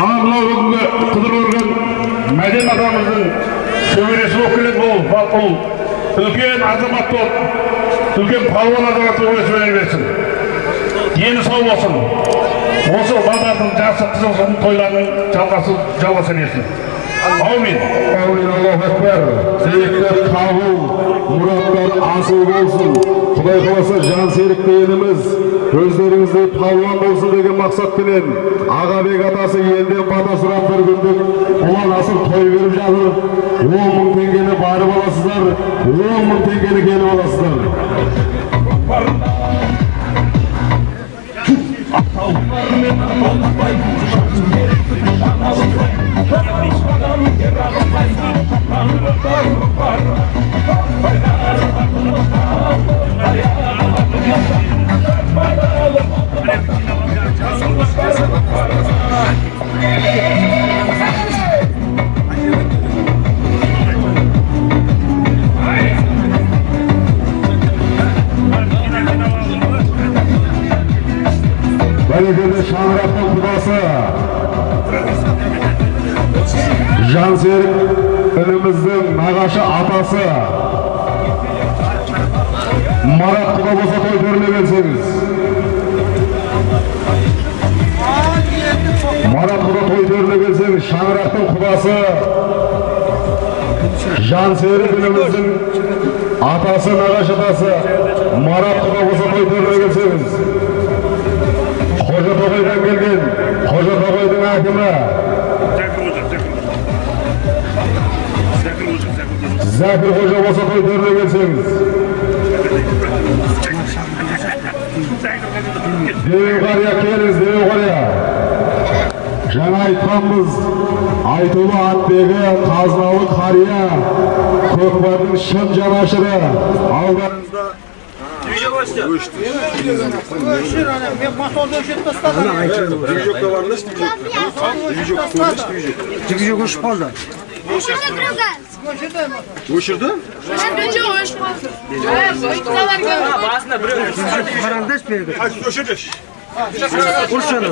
Ağırlığında Kıdır Organ Мәден атамыздың шөбересі өкілі бұл үлкен азамат болып, үлкен палуан азамат болып өсіп берсін. Дені сау болсын. Осы балдардың жақсы қызылсын тойларының жалғасы берсін. Аумин. Аллаху акбар. Тілектер қабыл, мұраттар асыл болсын. Құдай қаласа жан серікті еліміз өздеріңізде палуан болсын деген мақсатпенен Ағабек атасы елден бата сұрап бір күндік ұлан асыл той беріп жатыр. 10 мың теңгені барып аласыздар, 10 мың теңгені келіп аласыздар. Бәлегелі шаңырақтың құдасы Жансерік ініміздің нағашы атасы Марат құда болса той көріне берсеңіз. Марат құда той көріне берсеңіз, шаңырақтың құдасы Жансерік ініміздің атасы нағашы атасы Марат құда болса той көріне берсеңіз. Қожа Тоғайдан келген, Қожа Тоғайдың әкімі Зәкір Қожа болса той көріне берсеңіз. Деуін қария келіңіз. Жаңа айтқанбыз, Айтулы Атбегі қазыналы қария, көкпардың шын жанашыры. Алдарыңызда Ben motorda öşet tasladım. Движокта барды, Движок өшіп қалды. Өшірді? Басында біреу қараңдаш берді. Өшірді. Ұршаны.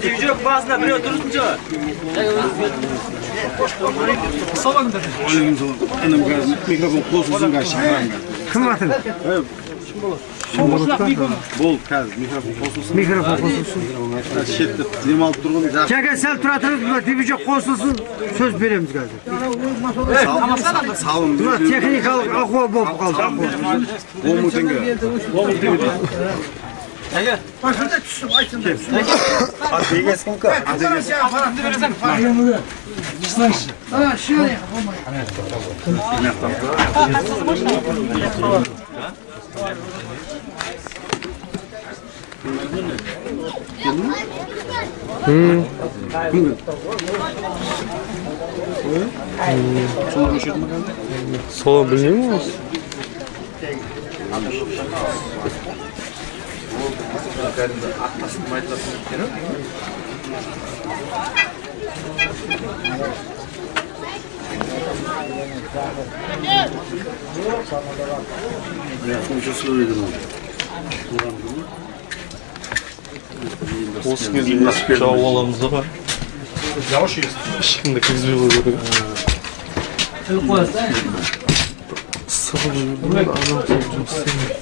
Движок басында біреу тұрсын жо. Микрофон қосылсын қашыққан. Кім атыр? Бол, қазір микрофон қосылсын. Микрофон қосылсын. Шетті демалып тұрғын. Жәке сәл тұра тұрыңыз, бұлар движок қосылсын, сөз береміз қазір. Салым. Бұлар техникалық ахуал болып қалды. 10 мың теңге. Başında түсіп айтсын. Атбегес кімкі? Атбегес. Şöyle. Sola biliyor musun? Осы кезде жауып аламыз да бар. Yavaş yiyorsun. Ешкімді кіргізбей қою керек. Сығып жүрдім, адам болып жұмыс істемейді.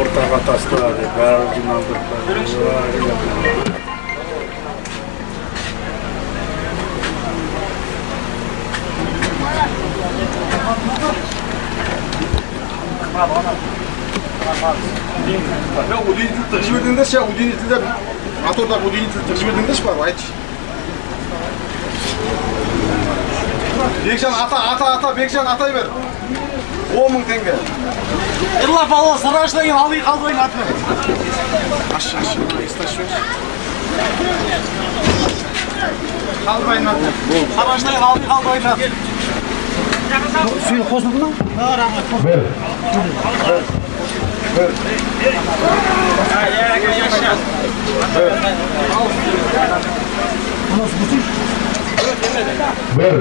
Ортаға тастады, бәрі жиналдық. Удивительді жібердіңдерші, удивительді мотордағы удивительді жібердіңдерші бар, айтшы. Бекжан ата, Бекжан атай бер. 10 мың теңге. Illa bala sarayışına gel halıyı kaldırayım atma. Aşağı, istaşıyor. Kaldırayım atma. Sarayışına gel halıyı kaldırayım atma. Suyun қосылды ма? Ver. Bir,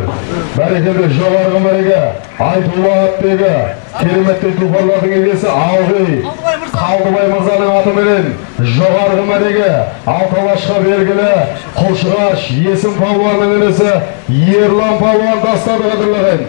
бәрекелді жоғарғы мәреге, Айтулы Атбегі, кереметті тұлпарлардың егесі Алғи, Қалдыбай мырзаның атыменен жоғарғы мәреге, Алталашқа белгілі Құлшығаш есім палуанның інісі Ерлан палуан дастады қадірлеген.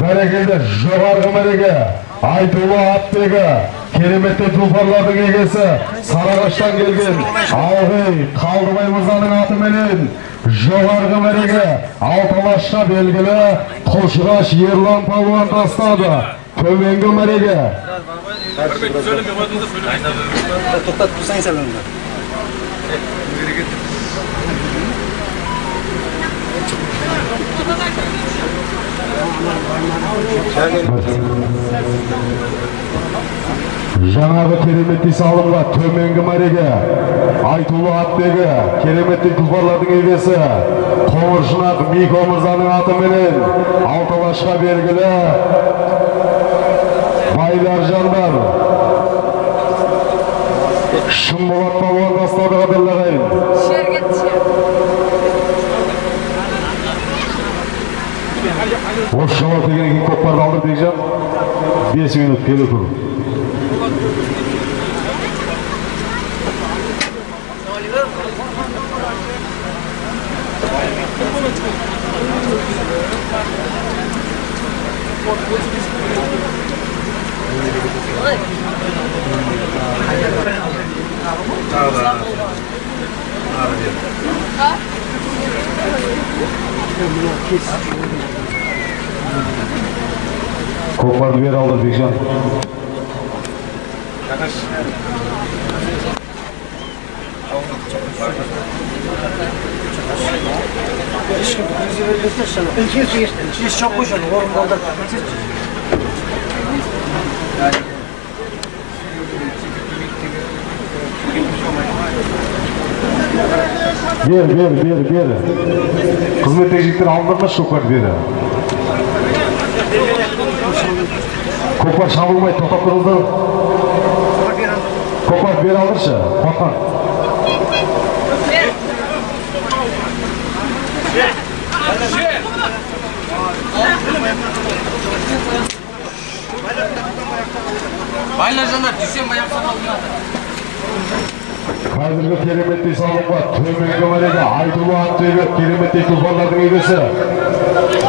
Бәрекелді жоғарғы мәреге, Айтулы Атбегі, кереметті тұлпарлардың егесі Сарағаштан келген Алғи Қалдыбай мырзаның атыменен жоғарғы мәреге Алталашқа белгілі Құлшығаш Ерлан палуан тастады. Төменгі мәреге Тоқтат тұрсаңыз әліңді. Жаңағы кереметті салымға төменгі мәреге Айтулы Атбегі, кереметті тұлпарлардың егесі Қоңыршынақ Мико мырзаның атыменен Алталашқа белгілі байлар жандар Шымболат палуан тастады қадірлағайын. Осы жауап деген кейін көкпарды алды Бекжан. 5 минут келе тұр. Kopar bir aldı Bekcan. çok hoş oldu. Ormanda. Bir. Hizmet edecekler aldırmış kopar biri. Kopar şavulmayı tokat duruldu. Kopar bir alırsa. Kopar. Baylarcanlar düşen bayak sakalına. Hazırda keremetli salınma, tömenge varega, Aytulu Attöybe, keremetli tufanların egesi.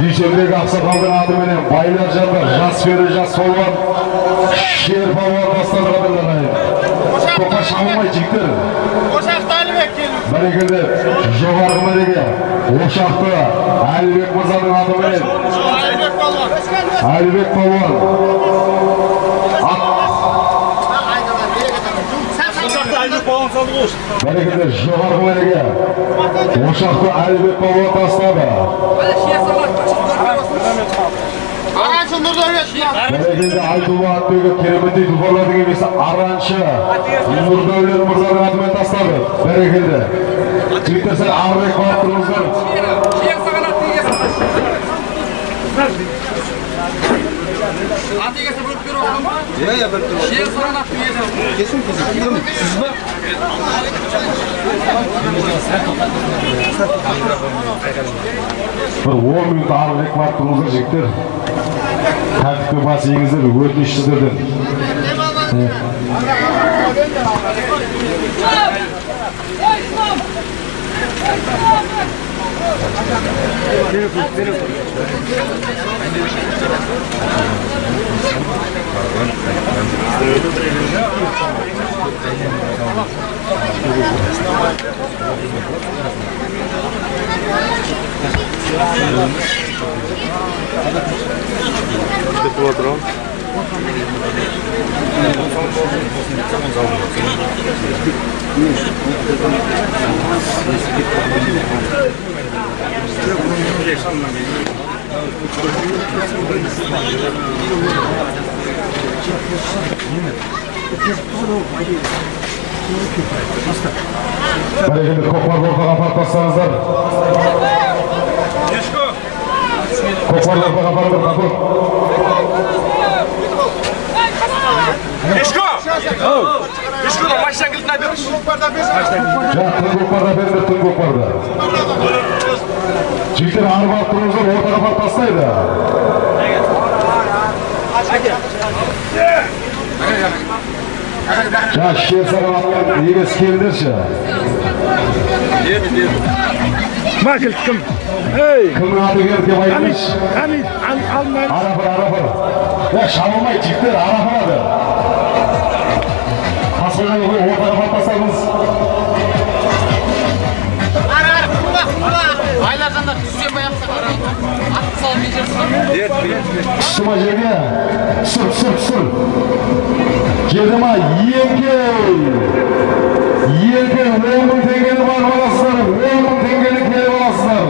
Dişemdeki aksakalдың атыменен Baylarcanlar, жас фері, жас солған, шер балуан бастар қадырлағайын. Kopar шамылмай жігіттер. Ошақты Әлібек келді. Бәрекелді, жоғарғы мәреге, Ошақты Әлібек мырзаның атыменен. Әлібек балуан. Бәрекелді, жоғарғы мәреге, Ошақты Әлібек балуан тастады. Бәрекелді, Айтулы Аттөйге кереметтей туфалардың емесі Араншы Нұрдәулет мырзаның атымен тастады. Бәрекелді. Жігіттер сәл арырек барып тұрыңыздар. Аты егесі бөліп беру оған ба? Бөліп беру. Шер саған аты егесі. Кесін. Сіз ба? Bir 10 minut arırek barып тұрыңыздар жігіттер. Тәртіпке бас егіздер, өтініш сіздерден. Бәрекелді, көкпар ортаға апарып тастаңыздар. Көкпар ортаға апарып қапыр. Ешко! Ешко, машина кілтін әбек. Тың көкпарда берді, тың көкпарда. Жігіттер арып алып тұрыңыздар, ортаға апарып тастайды. Шер саған атқан егес келдерші. Макел кім? Кімнің аты келді деп айтыңыз? Хамид, Алман. Арапыр. Шабылмай, жігіттер арапырады. Қасқойған өкей ортаға апарып тастадыңыз. Байларжандар түсен баяқсақ атты салып мейдерсің. Түсіма жерге. Түсір. Жерді ма? Елке 10 мың теңгені бар баласыздар. 10 мың теңгені келіп аласыздар.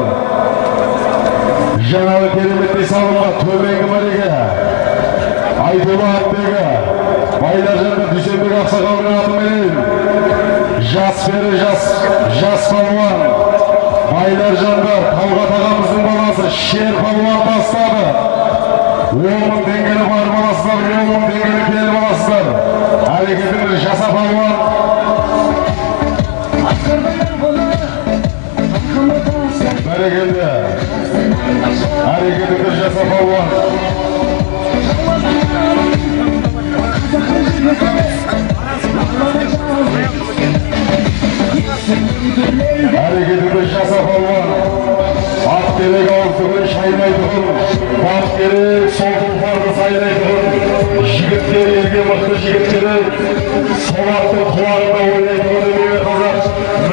Жаңағы кереметтей салынға төменгі мәреге. Айтулы Аттөйге. Байларжандар Дүйсенбек ақсақалдың атыменен. Жас фері, жас балуан. Байларжандар Талғат ағамыздың баласы Шер балуан тастады. 10 мың теңгені бар баласыздар, 10 мың теңгені келіп аласыздар. Әрекетіңіз жаса балуан. Бәрекелді. Әрекетіңіз жаса балуан. Әрекетіңіз жаса балуан. керек ауыздығын шайнайтұғын, бақ керек сол тұлпарды сайрайтұғын, жігіттер елге мықты жігіттері, солақтың құлағында ойнайтұғын емеме қазақ,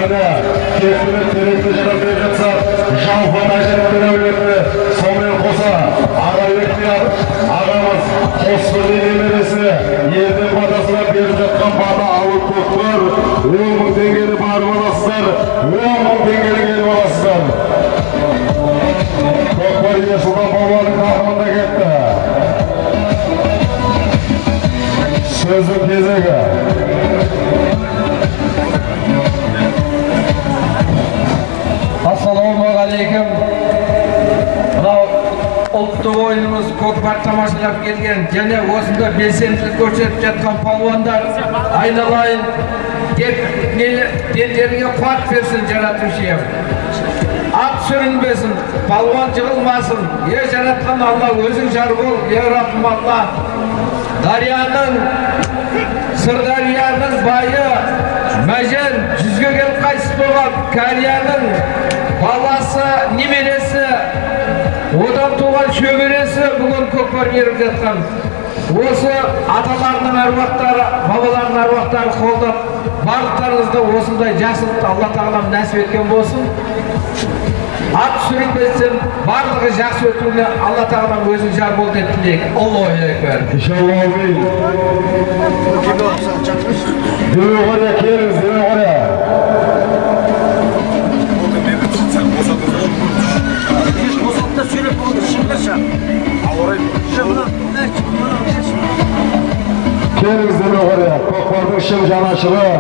міне, кепіні теректі жинап беріп жатса, жалпы мәжіліктер әулетіне сонымен қоса, ағайбектен ағамыз қосқырды немересі, елдің батасына беріп жатқан бата ауыл көкпар, 10 мың теңгені барып аласыздар, 10 мың теңгені келіп аласыздар. Көкпар үйде Сұлтан Палуанның тақымында кетті. Сөздің кезегі. Ассалаумағалейкум. Мынау ұлттық ойынымыз көкпар тамашалап келген және осында белсенділік көрсетіп жатқан палуандар айналайын деп дендерге қуат берсін жаратушы ием. Ат сүрінбесін, палуан жығылмасын. Жаратқан Алла өзің жар бол, Раббым Алла. Дарияның, Сырдарияның байы Мәжен 100-ге келіп қайтыс болған Кәрияның баласы, немересі, одан туған шөбересі бүгін көкпар беріп жатқан. Осы аталарының аруақтары, бабаларының аруақтары қолдап, барлықтарыңызды осындай жақсылықты Алла тағалам нәсіп еткен болсын. Ат сүрінбесін, барлығы жақсы өтуіне Алла тағалам өзің жар бол деп тілейік. Аллаху акбар. Иншалла, амин. Деме қоря, келіңіз, деме қоря. Босатта сөйлеп болды, шыңғырша. Келіңіз, деме қоря. Көкпардың шын жанашыры.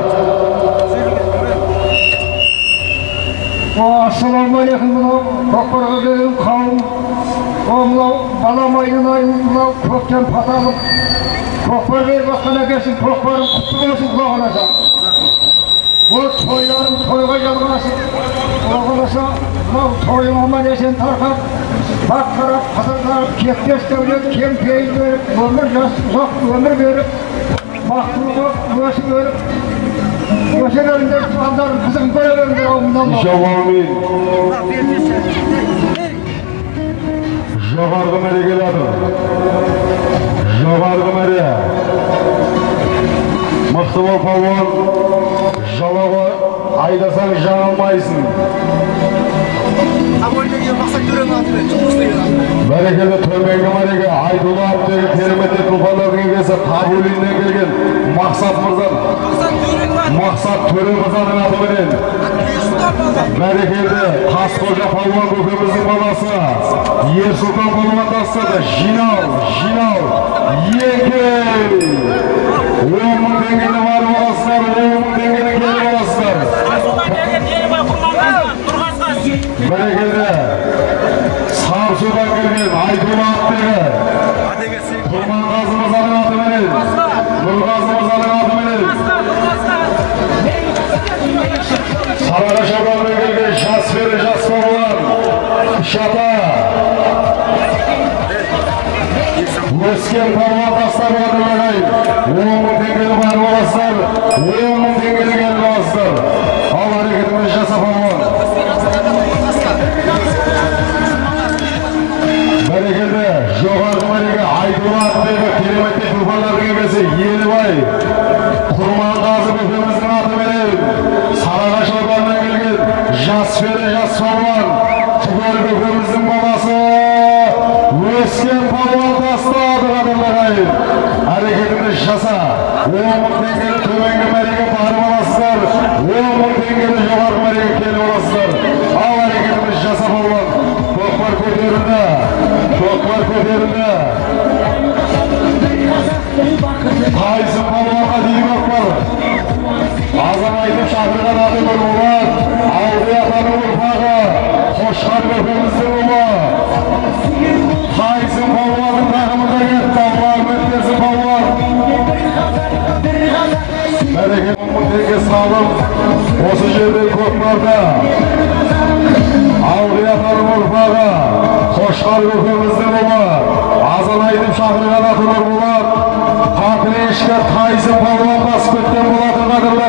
Ассалаумағалейкум, мынау көкпарға келген қауым, мынау баламайдың айын, мынау көктен паталып, көкпар беріп жатқан әкесін, көкпарын құтты болсын құлаған аса. Бұл тойларын тойға жалғасын, құлағаласа, мынау тойың аман есен тарқап, бақ қарап, қатырқарып, кектес дәулет, кем пейіл беріп, өмір жас, ұзақ өмір беріп, бақтылығы өсіп өріп, Өшелерінде туғандарын қызығын көре беріңдер ауымдан бол. Иншалла, амин. Жоғарғы мәреге жатыр. Жоғарғы мәре. Мықты бол палуан. Жалауы айдасаң жаңылмайсың. Бәрекелі төменгі мәреге Айтулы атындағы кереметтер тұлпарлардың егесі Қабулиннен келген Мақсат Мырзан. Мақсат Төре Мырзаның атыменен. Бәрекелді Қасқожа палуан көкеміздің баласы Ерсұлтан палуан тастады. Жинау, еке. 10 мың теңгені бар боласыздар, 10 мың теңгені келіп боласыздар. Бәрекелді Сарсудан келген Айтулы атындағы Құрманғазы Мырзаның атыменен, Нұрғазы Мырзаның атыменен. Сарыағаш ауданынан келген жас бері жас балуан Шата өскен палуан тастап отырмағай 10 мың теңгені бар боласыздар, 10 мың теңгені келіп аласыздар. Ал әрекетіміз жаса палуан. Бәрекелді жоғарғы мәреге Айтулы атындағы кереметтер тұлпарлардың егесі Елібай Құрманғазы көкеміздің атыменен Сарыағаш ауданынан келген жас бері жас палуан Түгел көкеміздің баласы өскен палуан тастады қадірлі. Әрекетіміз жаса. 10 мың теңгені төменгі мәреге барып аласыздар, 10 мың теңгені жоғарғы мәреге келіп аласыздар. Ал әрекетіміз жаса палуан. Көкпар көтерілді. Көкпар көтерілді. Қайсы палуанға дейін көкпар. Азамайтып шақырған аты Нұрболат, Алды атаның ұрпағы, Қошқар көкеміздің ұлы. Қайсы палуанның тағымында кетті, Алла үміттесін палуан. Бәрекелі 10 мың теңге салып, осы жерден көкпарда Алды атаның ұрпағы, Қошқар көкеміздің ұлы. Азамайтып шақырған аты Нұрболат, Қақырешкі Қайсы палуан басып кеткен болатын қадірлі.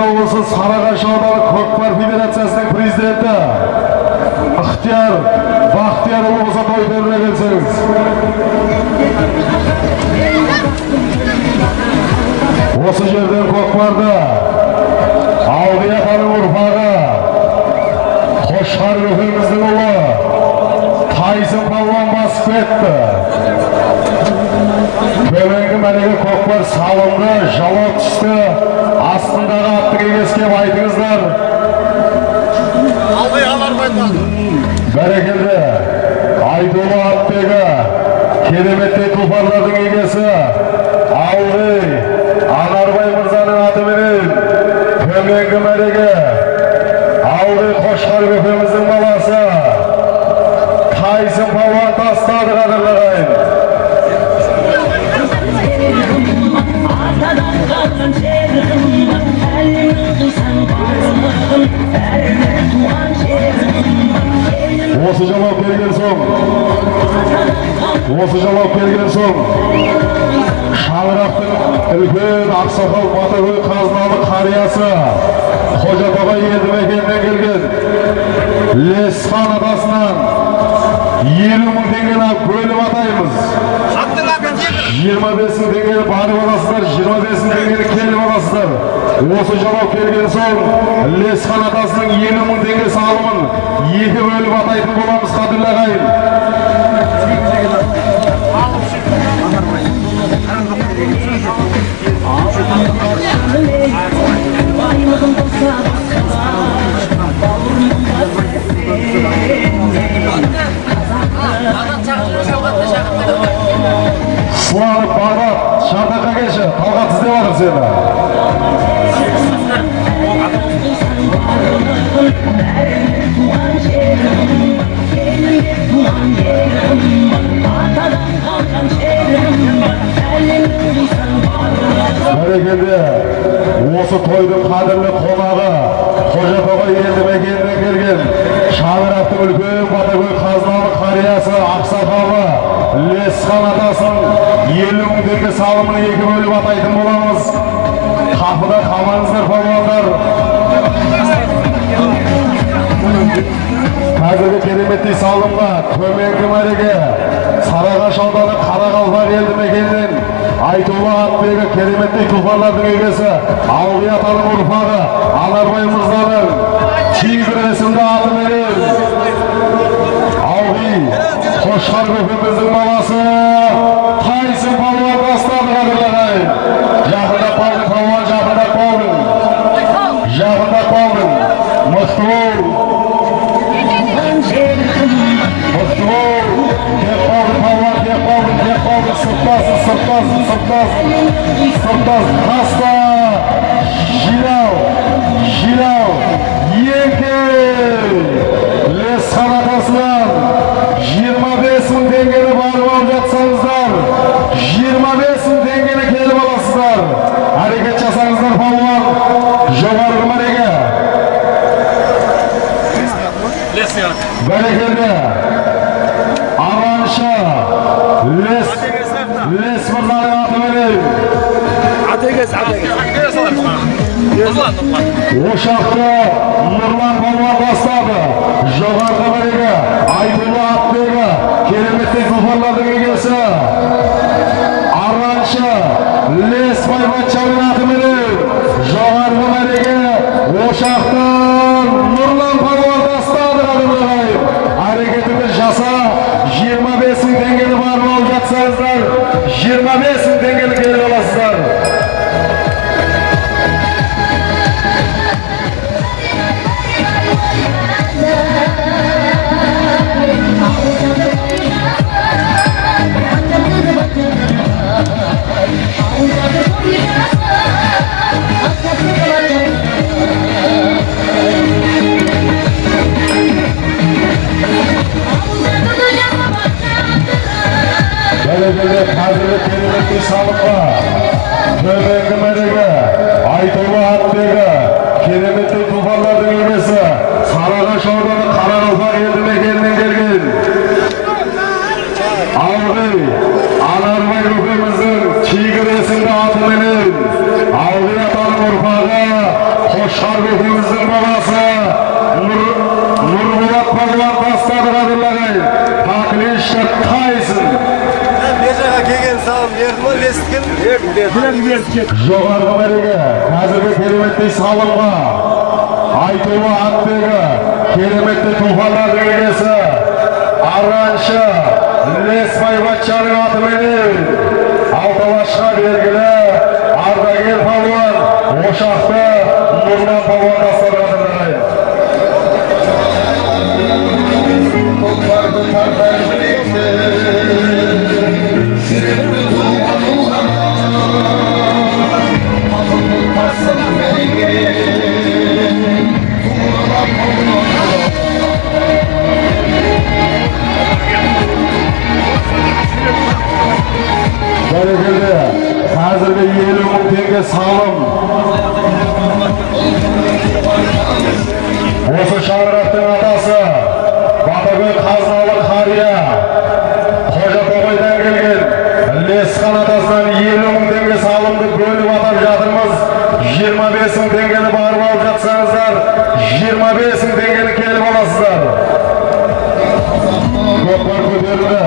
Түркістан облысы Сарыағаш ауданы көкпар федерациясының президенті Ықтияр Бақтиярұлы болса той төріне келсеңіз. Осы жерден көкпарды Алдия ханым ұрпағы Қошқар көкеміздің ұлы Тайсын палуан басып кетті. Төменгі мәреге көкпар салынды, жала түсті. Астындағы атты кеңеске айтыңыздар. Бәрекелді Айтулы аттегі кереметтей тұлпарлардың егесі Алғый Анарбай мырзаның атыменен төменгі мәреге Алғый Қошқар көкеміздің баласы Тайсын палуан тастады қадірлі ағайын. Осы жауап берген соң Шаңырақтың үлкен ақсақал Батагөй қазыналы қариясы Қожатоғай елді мекенінен келген Лесхан атасынан 20 мың теңгені бөліп атаймыз. 25 мың теңгені барып аласыздар, 25 мың теңгені келіп аласыздар. Осы жауап келген соң Лесхан атасының 20 мың теңге салымын 2 бөліп атайтын боламыз қадірлі ағайын. Сланып Бағдат, Шардаққа келші, талғат іздеп атыр сені. Бәрекелді, осы тойдың қадірлі қонағы, Қожатоғай елді мекенінен келген Шаңырақтың үлкен Батагөй қазыналы қариясы ақсақалы Лесхан атасын 50 мың теңге салымын 2 бөліп атайтын боламыз. Қапыда қалмаңыздар палуандар. Қазіргі кереметтей салымға төменгі мәреге Сарыағаш ауданы Қарақалпақ елді мекенінен Айтулы аттегі кереметтей тұлпарлардың егесі Алғи атаның ұрпағы Анарбай мырзаның Тигр есімді атыменен Алғи Қошқар көкеміздің баласы Тайсын палуан бастады қадірлі ағайын. Жақындап қалдың палуан, жақындап қалдың. Жақындап қалдың. Мықты бол. Мықты бол. Кеп қалдың палуан, кеп қалдың, кеп қалдың. Сырттасын, сырттасын, сырттасын. Сырттасын, таста. Жинау, жинау. Еңкей. Лесхан атасынан 25 мың теңгені барып алып жатсаңыздар, 25 мың теңгені келіп аласыздар. Әрекет жасаңыздар палуан, жоғарғы мәреге. Бәрекелді, Ағанша, Лес мырзаның атыменен. Ошақты Нұрлан палуан бастады. Жоғарғы мәреге Айтулы аттегі кереметтей тұлпарлардың егесі Араншы Лес Байбатшаның атыменен жоғарғы мәреге Ошақтан Нұрлан палуан бастады қадірлі ағайын. Әрекетіңді жаса, 25 мың теңгені барып алып жатсаңыздар, 25 мың теңгені келіп аласыздар. Oh, Şarbetimizin babası Nurbulat Pazıvan Tasladı kadırlagay. Taklişte Tyson. Bejağa kelgen salım berdim, lestkin. Жоғарғы мәреге, қазіргі кереметті салымға, айтуы аттығы, кереметті туфандардың егесі, Арраншы, Лесбай Батчаның атыменен, Алталашқа белгілі, ардагер палуан, Ошақты, Нұрлан палуан тастады қатырдағай. Бәрекелді, қазіргі 50 мың теңге салым. Осы шаңырақтың атасы, Батагөй қазыналы қария, Қожатоғайдан келген, Лесқан атасынан 50 мың теңге салымды бөліп атап жатырмыз. 25 мың теңгені барып алып жатсаңыздар, 25 мың теңгені келіп аласыздар. Көкпар көтерілді.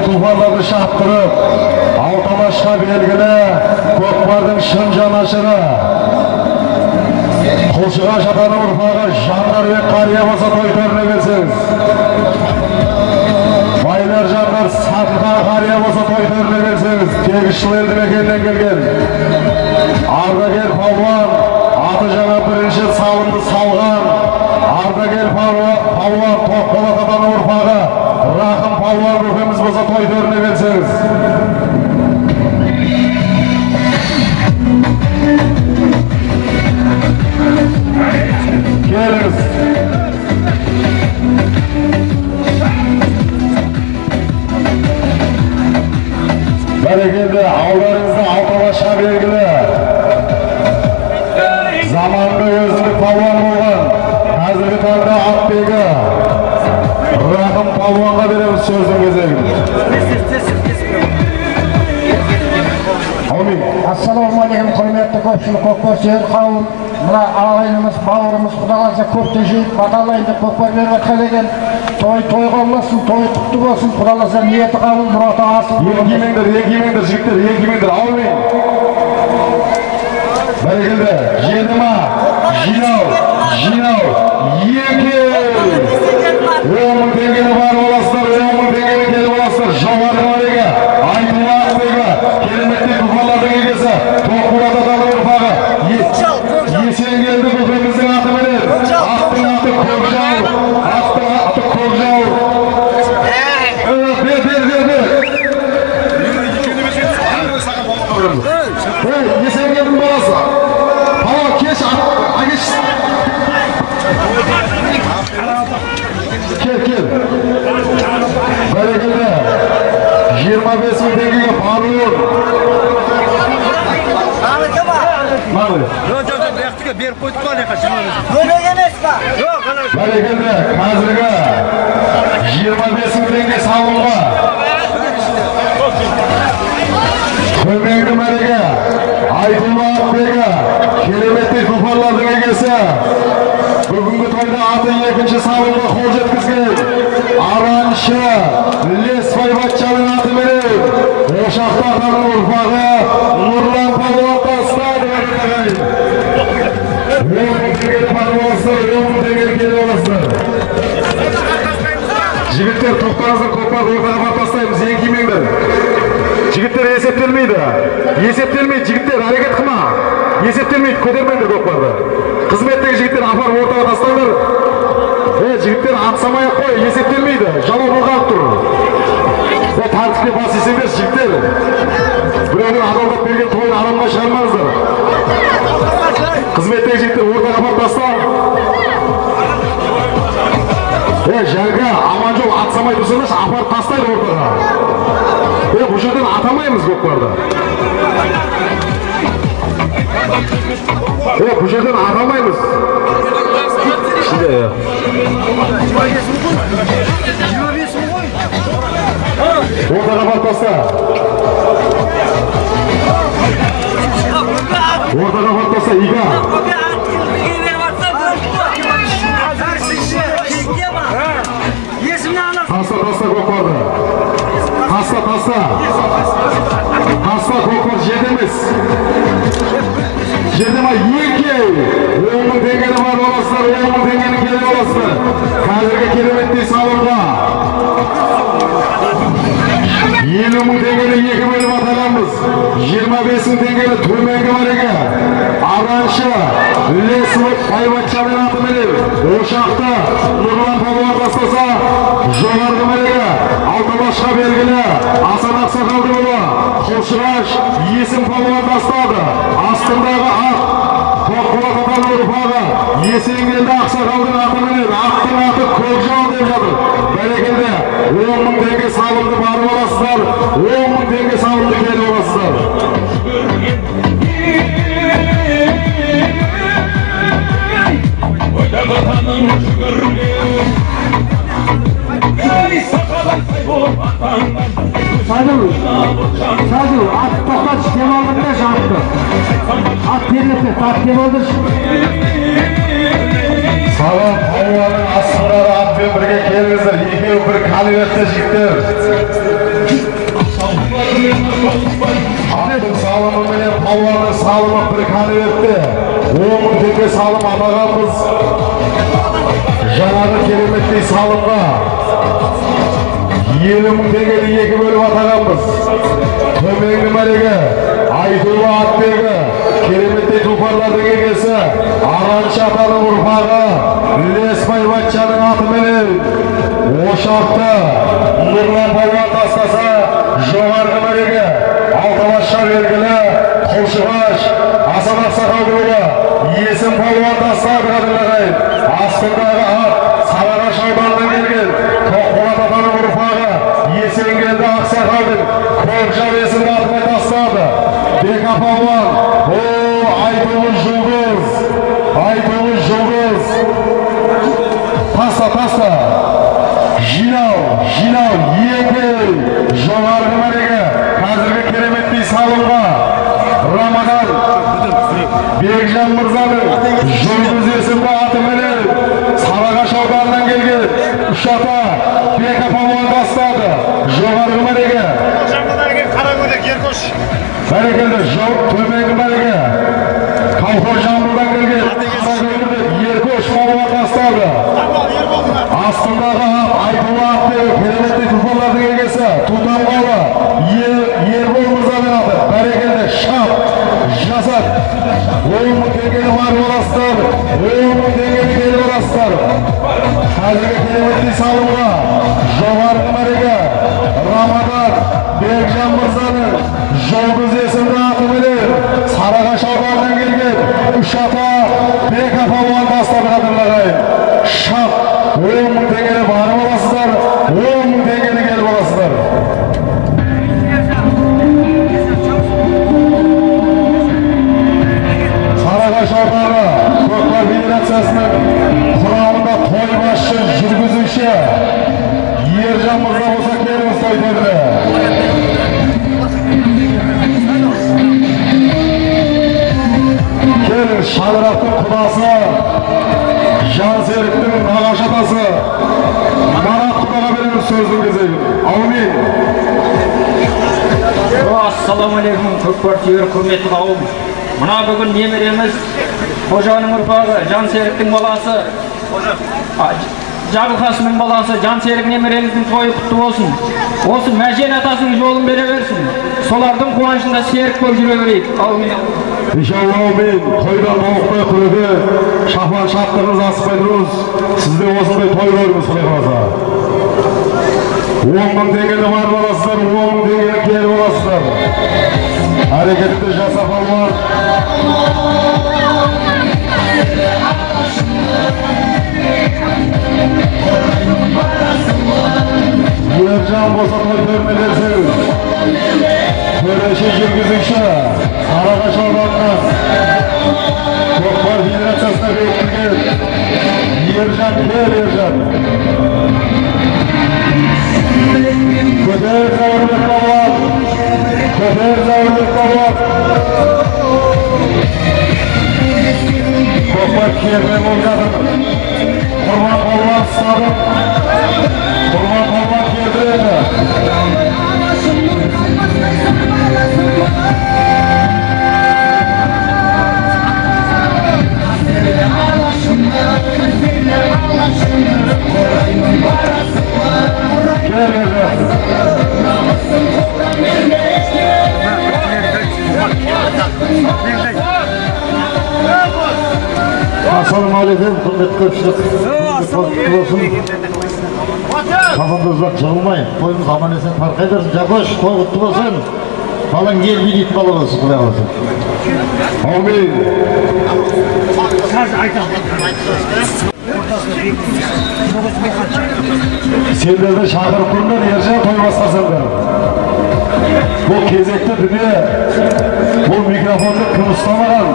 Туфандарды шаптырып, Алталашқа белгілі көкпардың шын жанашыры, Құлшыға жатаны ұрпағы Жандарбек қария болса той төріне келсеңіз. Байлар жандар Сатылхан қария болса той төріне келсеңіз. Тегісшіл елді мекеннен келген ардагер палуан, аты жаңа бірінші салымды салған ардагер палуан Тоқболат атаны ұрпағы Рақым палуан көкеміз болса той төріне келсеңіз. Келіңіз. Бәрекелді, аударыңызды Алталашқа белгілі. Заманғы өзіндік палуан болған, қазіргі таңда атбегі Рақым палуанға береміз сөздің кезегін. Ассалаумағалейкум, құрметті көпшілік көкпар сүйер қауым. Мына ағайынымыз, бауырымыз құдаласа көпті жиып, баталайында көкпар беріп атқан екен. Тойға болсын, той құтты болсын, құдаласа ниеті қабыл, мұраты асыл. Еңкемеңдер, жігіттер, еңкемеңдер, ауымен. Бәрекелді, жеді ма? Жинау, еке! 10 мың теңгені бар боласыздар, 10 мың теңгені келіп боласыздар. Жоғарғы мәреге, айтуға ақтығы, кереметті күпалардың егесі, Тоқболат аталы ұрпағы. Есенгелді көкеміздің атыменен, аттың аты Көкжауыр, Есенгелдің баласы. Пала, кеш, агеш. Кел. Бәрекелді. 25 мың теңгеге баруын. Беріп қойдық па, неқа жымамыз. Бөлек емес па? Бәрекелді, қазіргі 25 мың теңге салымға. Көмеңді мәреге, айтуға атбегі, кереметті тұлпарлардың егесі. Бүгінгі тойда аты екінші салымға қол жеткізген. Арраншы, Лесбай Батчаның атыменен, Ошақты атаның ұрпағы, Нұрлан палуан тастады. 10 мың теңгені бар боласыздар, 10 мың теңгені келіп аласыздар. Жігіттер, тоқтарыңызды көкпар ортаға бар тастаймыз, ең кемеңдер. Жігіттер есептелмейді. Есептелмейді, жігіттер әрекет қылма. Есептелмейді, көтермеңдер көкпарды. Қызметтегі жігіттер апарып ортаға тастаңдар. Жігіттер атсамай-ақ қой, есептелмейді. Жауап болғанып тұр. Тәртіпке бас есеңдер, жігіттер. Біреудің адалдап берген тойын арамға шығармаңыздар. Қызметтегі жігіттер ортаға апарып таста. Жәлгі аман жол атсамай тұрсаңыз, апарып тастайды ортаға. Бұл жерден атамаймыз көкпарды. Бұл жерден атамаймыз. Ортаға апарып таста. Ортаға апарып таста, иға. Таста көкпарды. Таста. Таста көкпар жердеміз. Жердема екеу. 10 мың теңгені бар боласыздар, 10 мың теңгені келе боласыздар. Қазіргі кереметтей салымға. 50 мың теңгені екі бөліп атағанбыз. 25 мың теңгені төменгі бареге. Араншы, Лесілік, Байбатшаның атыменен. Ошақты Нұрлан Павловар бастаса, жоғарғы бареге. Алтыбашқа белгілі. Асан Ақсақалдыұлы, Құлшығаш, Есім Павловар бастады. Астындағы ақ, Тоқболат атаның ұрпағы. Есенгелді Ақсақалдың атыменен. Ақтың аты Көкжал деп жатыр. Бәрекелді 10 мың теңге салымды барып оласыздар. 10 мың теңге салымды келіп оласыздар. Садыл, ат тоқтатшы, кем алдың да жақты. Ат терлепті, тат кем алдыр. Салам Павловардың астындағы атпен бірге келіңіздер. Екеуі бір қаливетті жігіттер. Аттың салымы менен Павловардың салымы бір қаливетті. 10 мың теңге салым атағанбыз. Жаңағы кереметтей салымға 50 мың теңгені екі бөліп атағанбыз. Төменгі мәреге Айтулы Атбегі, кереметтей тұлпарлардың егесі, Араншы атаның ұрпағы, Лес Байбатшаның атыменен. Ошақты Нұрлан Павловар тастаса, жоғарғы мәреге Алтыбашқа белгілі, Құлшығаш, Асан Ақсақалдыұлы, Есім Павловар тастады қадірлағай. Астындағы ат, Сарыағаш ауданынан келген, Тоқболат атаның ұрпағы, Есенгелді Ақсақалдың, Көкжал есімді атымен тастады. Бека Павловар, Айтулы жұлдыз. Таста. Жинау, екі жоғарғы мәреге. Қазіргі кереметтей салымға Рамадан Бекжан Мырзаның жұлдыз есімді атыменен Сарыағаш ауданынан келген Үшата Бека Павловар тастады. Жоғарғы мәреге. Бәрекелді төменгі мәреге. Колхоз Жамбылдан келген Еркош Павловар тастады. Астындағы ат, Айтулы Атбегі, кереметтей тұлпарлардың егесі, Тутанғалы, Ербол Мырзаның аты. Бәрекелді шап, жасат. 10 мың теңгені бар боласыздар, 10 мың теңгені келіп оласыздар. Қазіргі кереметтей салымға жоғарғы мәреге Рамадан Бекжан Мырзаның жұлдыз есімді атыменен Сарыағаш ауданынан келген Үшата Бека Павловар тастады қадірлағай. Шап, 10 мың теңгені барып оласыздар, 10 мың теңгені келіп оласыздар. Сарыағаш ауданы Көкпар федерациясының құрамында той басшы жүргізуші Ержан Мырза болса келіңіз тойдерді. Келіңіз Шаңырақтың құдасы, Жансеріктің нағашы атасы Марат құдаға береміз сөздің кезегін. Аумин. Ассалаумағалейкум, көкпар сүйер құрметті қауым. Мына бүгін немереміз Қожаның ұрпағы, Жансеріктің баласы Жарылқасымның баласы Жансерік немереңіздің тойы құтты болсын. Осы Мәжен атасының жолын бере берсін. Солардың қуанышында серік болып жүре берейік. Аумин. İnşallah amin. Toydan toğukтай құрығы, шапан шаптырыңыз асықпай тұрыңыз. Сізде осындай той көріңіз құдай қаласа. 10 мың теңгені бар боласыздар, 10 мың теңгені келіп боласыздар. Әрекетті жасап алма. Ержан болса той көрмелерсіңіз. Төреші жүргізуші, Сарыағаш ауданынан Көкпар федерациясына бекітілген Ержан кел, Ержан. Көтер Зауырбек балуан, Көтер Зауырбек балуан. Көкпар керме болып жатыр. Құрбан балуан ұстады. Құрбан балуан келдіреді. Assalamualaikum, құрметті көпшілік. Қағандызлар жығылмай, тойымыз аман есен тарқай берсін. Жапош, той құтты болсын. Балаң ел билейтін бала болсын, құдай қаласа. Amin. Сендерді шақырып тұрыңдар, Ержан той бастасаңдар. Бұл кезекті дүние, бұл микрофонды кім ұстамаған.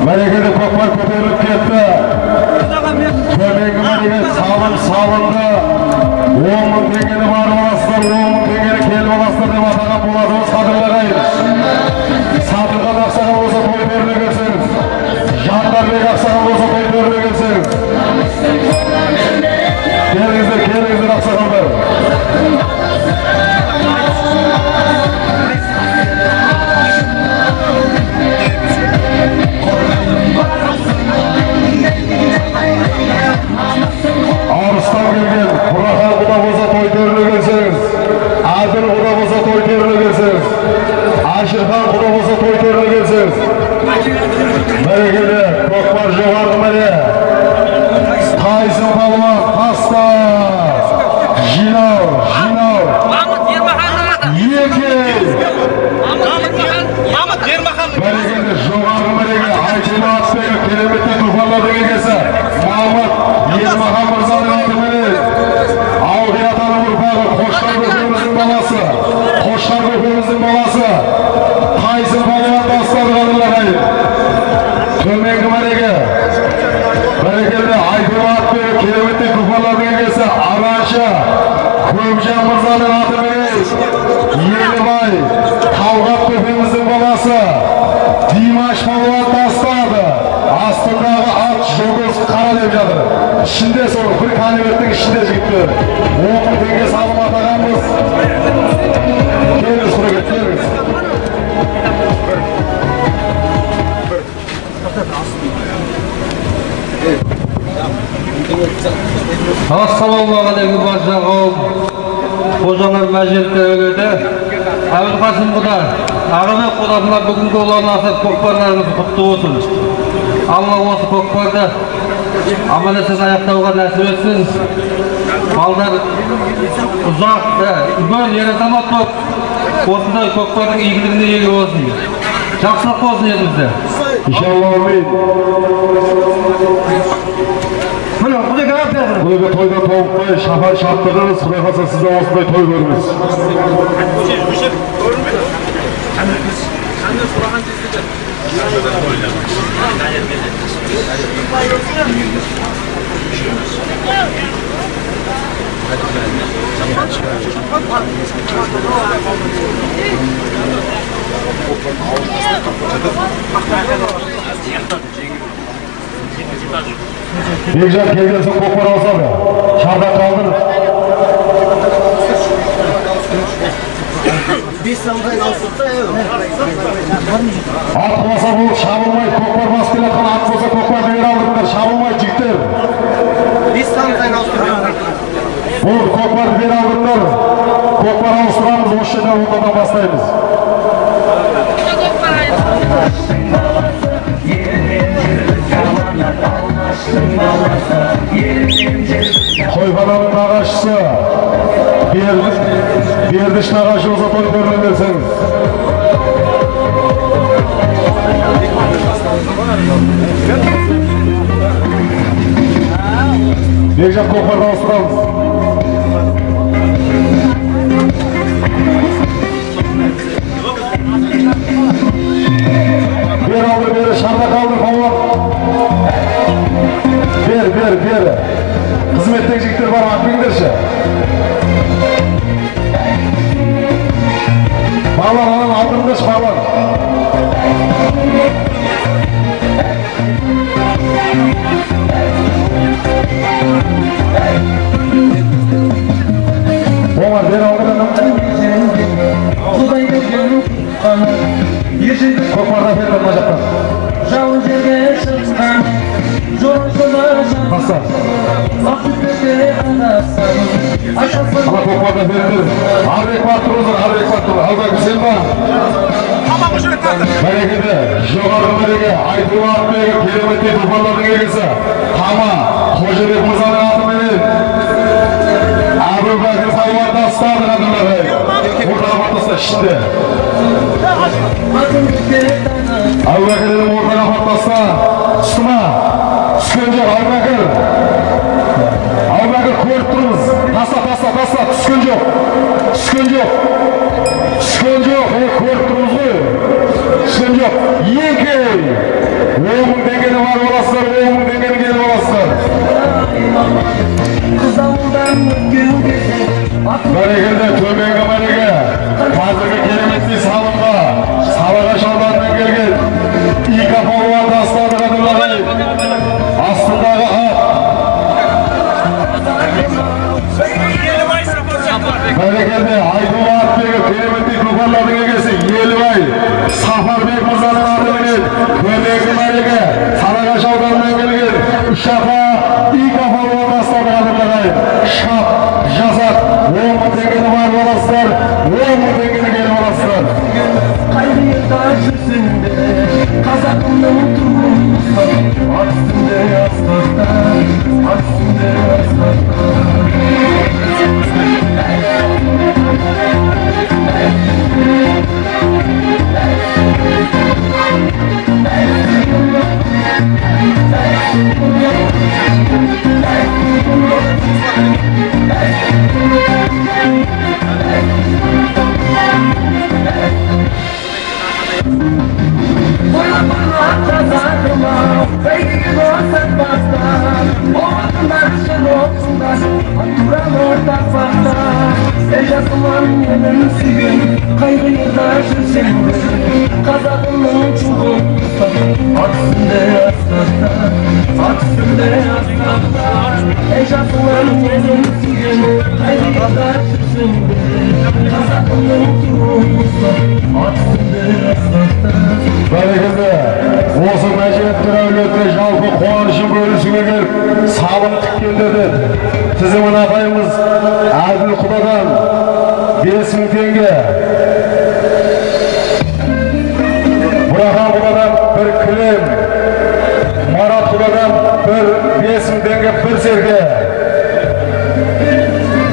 Мәлекеде көкпар көтеріліп кетті. Төменгі мәлеке салынды. 10 мың теңгені бар боласыздар, 10 мың теңгені келіп боласыздар деп атаған болады. Осы қадірлерайын. Сатылған ақсаған болса той көріне келсеңіз. Жандарбек ақсаған болса той көріне келсеңіз. Келіңіздер, келіңіздер ақсағандар. Арыстан келген, Құрахан құда болса той көріне келсеңіз. Адыл құда болса той көріне келсеңіз. Ашырхан құда болса той көріне келсеңіз. Бәрекелі, көкпар жоғарғы мәре. Тайсын балуан, таста. Жинау. Бәрекелі, жоғарғы мәреге Айтелі Атбегі кереметті тұлғалардың егесі. Мамат Ермахан мырзаның атымен Ауғи атаның ұрпағы, Қошқар көкеміздің баласы. Қошқар көкеміздің баласы. Тайсын балуан тастады қадырлағайын. Төменгі мәреге. Бәрекелі, Айтелі Атбегі кереметті тұлғалардың егесі. Араншы Көкжан мырзаның атымен Елібай Талғат көкеміздің баласы. Димаш балуан тастады. Астындағы ат жұлдыз қара деп жатыр. Ішінде сол бір конверттің ішінде жігіттер. 10 мың теңге салым атағанбыз. Келіңіз, құрекет, келіңіз. Ассалаумағалейкум барша қауым. Қожалар мәжеліктер өледі. Әбілқасым құда, Ағыбек құдасына бүгінгі ұлан асыр көкпарларыңыз құтты болсын. Алла осы көкпарды аман есен аяқтауға нәсіп етсін. Балдар ұзақ, үлкен ер азамат болып, осындай көкпардың игілігіне ие болсын. Жақсылық болсын елімізде. İnşallah amin. Бұлығы тойда тоғықтай шафар шаптығыңыз, құдай қаласа сізде осындай той көріңіз. Бекжан келген соң көкпар алсады. Шарда қалдыр. Ат болса бұл шабылмай, көкпар бас келетін ат болса көкпар деген алдыңдар, шабылмай жігіттер. Бұл көкпарды бері алдыңдар. Көкпар ауыстырамыз, осы жерден ондан бастаймыз. Қойбананың нағашысы Бердіш нағашы болса той көрген берсеңіз. Бекжан көкпарды ауыстырамыз. Бер алды, бері шарда қалды қауын. Бер. Қызметтегі жігіттер бар, атпеңдерші. Балар, анан алдырыңдаршы, балар. Оңар, бер алдырыңдар. Көкпарда бердім ма жақтан. Жауын жерге шыққан Basta. Ama kokmadan beridir. Arrek var duruzdur, arrek var durur. Alda güzel var. Berekede, жоғары береге, айтуы атмеге, кереметте туфандардың егесі. Қама, Қожабек Мырзаның атыменен. Әбубәкір Сайуанды астады қадырлары. Ортаға баттаса ішінде. Әбубәкірдің ортаға баттаса, тұстыма. Түскен жоқ, Әбубәкір. Әбубәкір көріп тұрмыз. Таста, түскен жоқ. Көріп тұрмыз ғой. Түскен жоқ. Екей. 10 мың теңгені бар боласыздар, 10 мың теңгені келіп боласыздар. Бәрекелді, төменгі мәреге. Қазіргі кереметтей салымға. Салағаш ауданынан келген. Ика палуанды астады қадырлағай. Астындағы ат. Бәрекелді, айтуы атбегі кереметтей туфандардың егесі Елбай. Сапарбек Мырзаның атыменен төменгі мәреге. Салағаш ауданынан келген. Үш апа Ика палуанды астады қадырлағай. Шап, жасат. 10 мың теңгені бар боласыздар, 10 мың теңгені келіп боласыздар. Қайрыйда жүрсіңде, қазағымның туысы, ат үстінде асқақтар, ат үстінде Бәрекелді, осы мәжеттер әулетте жалпы қуанышын бөлісуге келіп, салым тіккендерді тізімін атаймыз. Әділ Құдадан 5 мың теңге. Бұрахан Құдадан 1 кілем. Марат Құдадан 5 мың теңге 1 серке.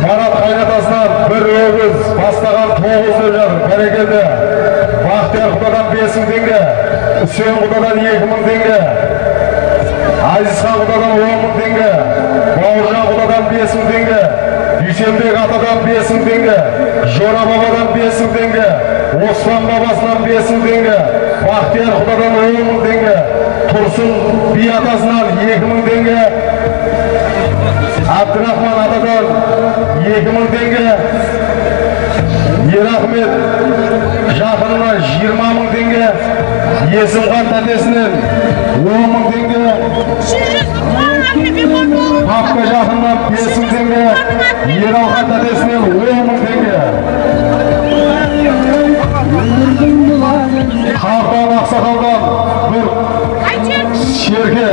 Марат Қайнатасынан 1 өгіз, бастаған 9 деп жатыр. Бәрекелді. Бақтияр Құдадан 5 мың теңге. Үсен Құдадан 2 мың теңге. Азизхан Құдадан 10 мың теңге. Бауыржан Құдадан 5 мың теңге. Дүйсенбек Атадан 5 мың теңге. Жора Бабадан 5 мың теңге. Осман Бабасынан 5 мың теңге. Бақтияр Құдадан 10 мың теңге. Тұрсын Би Атасынан 2 мың теңге. Абдырахман Атадан 2 мың теңге. Ерахмет Жақынынан 20 мың теңге. Есімхан тәтесінен 10 мың теңге. Папка Жақыннан 5 мың теңге. Ералхан тәтесінен 10 мың теңге. Қартан Ақсақалдан 1 серке.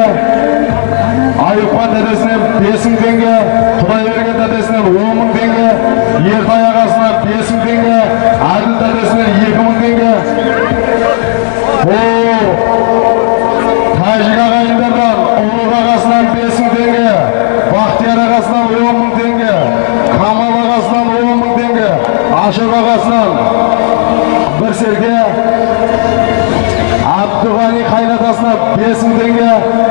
tenge, Ayıphan dedesine 5.000 tenge, Құдайберген dedesine 10.000 tenge, Ертай ағасына 5.000 tenge, Adil dedesine 2.000 tenge. Тәжік ағайындардан Ұлық ағасынан 5.000 tenge, Бақтияр ағасынан 10.000 tenge, Камал ағасынан 10.000 tenge, Ашық ағасынан bir serge, Abdüғани қайнатасына 5.000 tenge,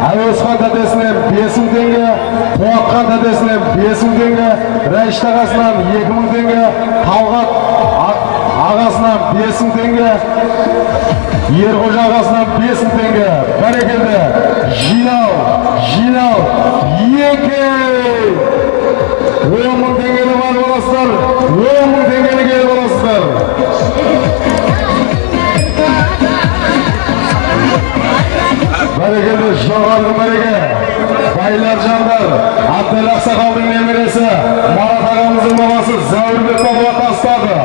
Әуесхан дәдесіне 5.000 tenge, Қуатқан дәдесіне 5.000 tenge, Рәшт ағасынан 2.000 tenge, Талғат ағасынан 5.000 tenge, Ерғожа ағасынан 5.000 tenge. Бәрекелді. Жинау. 10.000 tengeli var olasыздар. 10.000 tengeli келіп olasыздар. Бәрекелді, жоғарғы мәреге. Байлар жандар, Абдел Ақсақалдың немересі, Марат ағамыздың бабасы Зәуірбек бабаға тастады.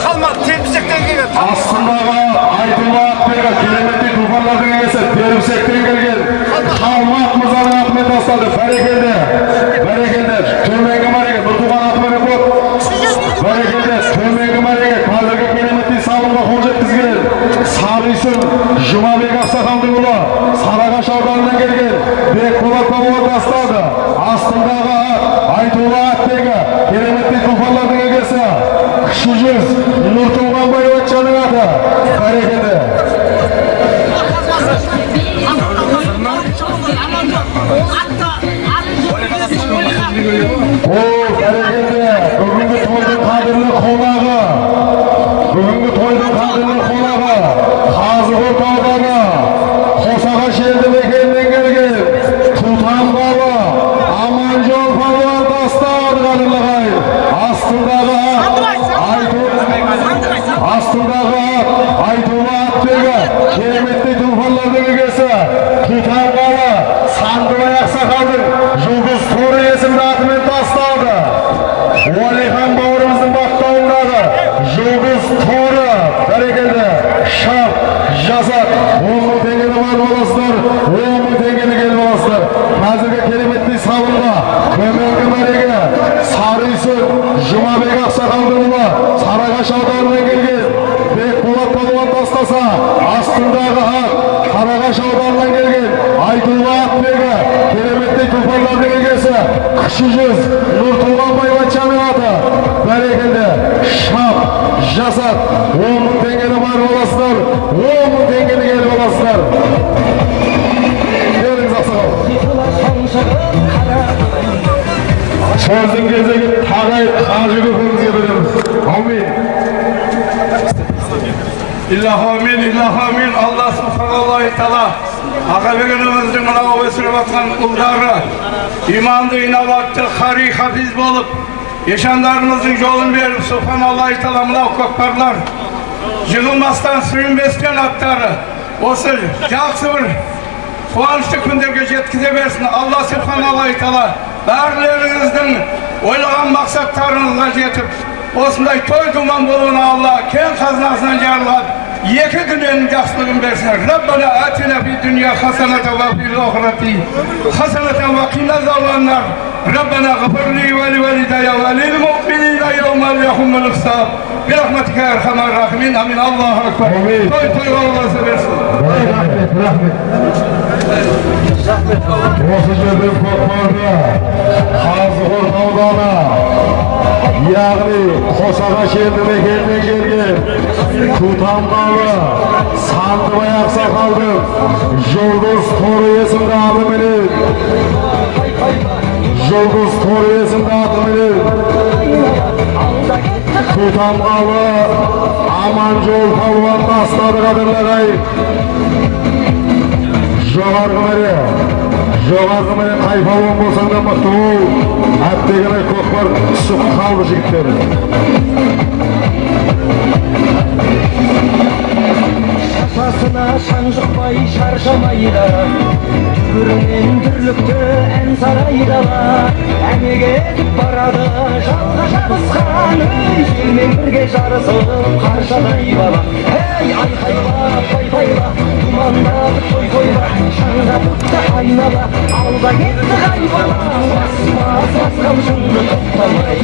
Қалмады, терпісектен келген. Астындағы Айтулла Ақбегі, кереметтей тұлпарлардың егесі, терпісектен келген. Қалмақ мырзаның атымен тастады. Бәрекелді. Төменгі мәреге, Нұртуған атымен қот. Бәрекелді, төменгі мәреге, қазіргі кереметтей салымға қол жеткізген. Сарыйсын Жұмабек Ақсақалдың ұлы, Сарыағаш ауданынан келген. Бекболат бабаға тастады. Астындағы Айтулла Ақбегі, кереметтей тұлпарлардың егесі. Кіші жүз Нұртуған Байбатшаның аты. Бәрекелді. Бәрекелді. Бүгінгі тойдың қадірлі қонағы. Қазығұрт ауданы Қосағаш елді мекенінен келген Тұтам бабы Аманжол палуан тастады қадірлі ағайын. Астындағы Айтулла Ақбегі, кереметтей тұлпарлардың егесі, Тұтам бабы Сандыбай Ақсақалдың Жұлдыз Торы есімді атымен тастады. Уәлихан бауырымыздың бақтауындағы Жұлдыз Торы. Бәрекелді. Шап, жасат. 10.000 tengeli var olasыздар. 10.000 tengeli келіп olasыздар. Қазіргі кереметтей салымға төменгі мәреге Сарыйсын Жұмабек Ақсақалдың ұлы, Сарыағаш ауданынан келген. Бекболат палуан тастаса, астындағы ат Сарыағаш ауданынан келген. Айтулла Ақбегі, кереметтей тұлпарлардың егесі, кіші жүз Нұртуған Байбатшаның аты. Бәрекелді. Шап, жасат. 10.000 tengeli var olasızlar. 10.000 tengeli gelip olasızlar. Geliniz Ақсақал. Sözdün gezegi tağay Hacı Köpümüzge veririz. Amin. İllahamin. Allah subhanallah ta'ala. Ağabeyimizin mınava ösürüp atkan uldары, imandı, inavatlı, hari, hafiz bolup, yaşanlarımızın yolun verip subhanallah ta'ala mınava kökbarlar. Yığılmazdan sürünbesken atları, osu жақсы bir қуанышты күндерге жеткізе берсін. Allah subhanallah ta'ala барларыңыздың ойлаған мақсаттарыңызға жетіп, осындай той думан болуына Allah кен қазынасынан жарылған екі дүниенің жақсылығын берсін. Rabbana atina fid dunya hasanatan wa fil akhirati hasanatan wa qina azabannar. Rabbana ghfir li wa li walidayya wa lil mu'minina yawma yaqumul hisab. Bir rahmetika ya erhamer rahimin. Amin. Allahu ekber. Toy Allah seversin. Rahmet. Осы жерден көкпарды Қазығұрт ауданы, яғни Қосағаш елді мекенінен келген Тұтам бабы Сандыбай Ақсақалдың Жұлдыз Торы есімді атыменен Тұтам бабы Аманжол палуан тастады қадірлі ағайын. Жоғарғы мәре қайфалуын болсаң да мықты бол. Әттегені көкпар түсіп қалды жігіттер. Шапасына шаң жұқпай шаршамайды, түрінен түрлікті ән сарайды. Әмеге кетіп барады жалға жабысқан, желмен бірге жарысып қаршадай бала. Ей айқайла, Dumanları toy toyla şanga tuttu aynala Alda gitti kaybala Basmaz kamşını toplamay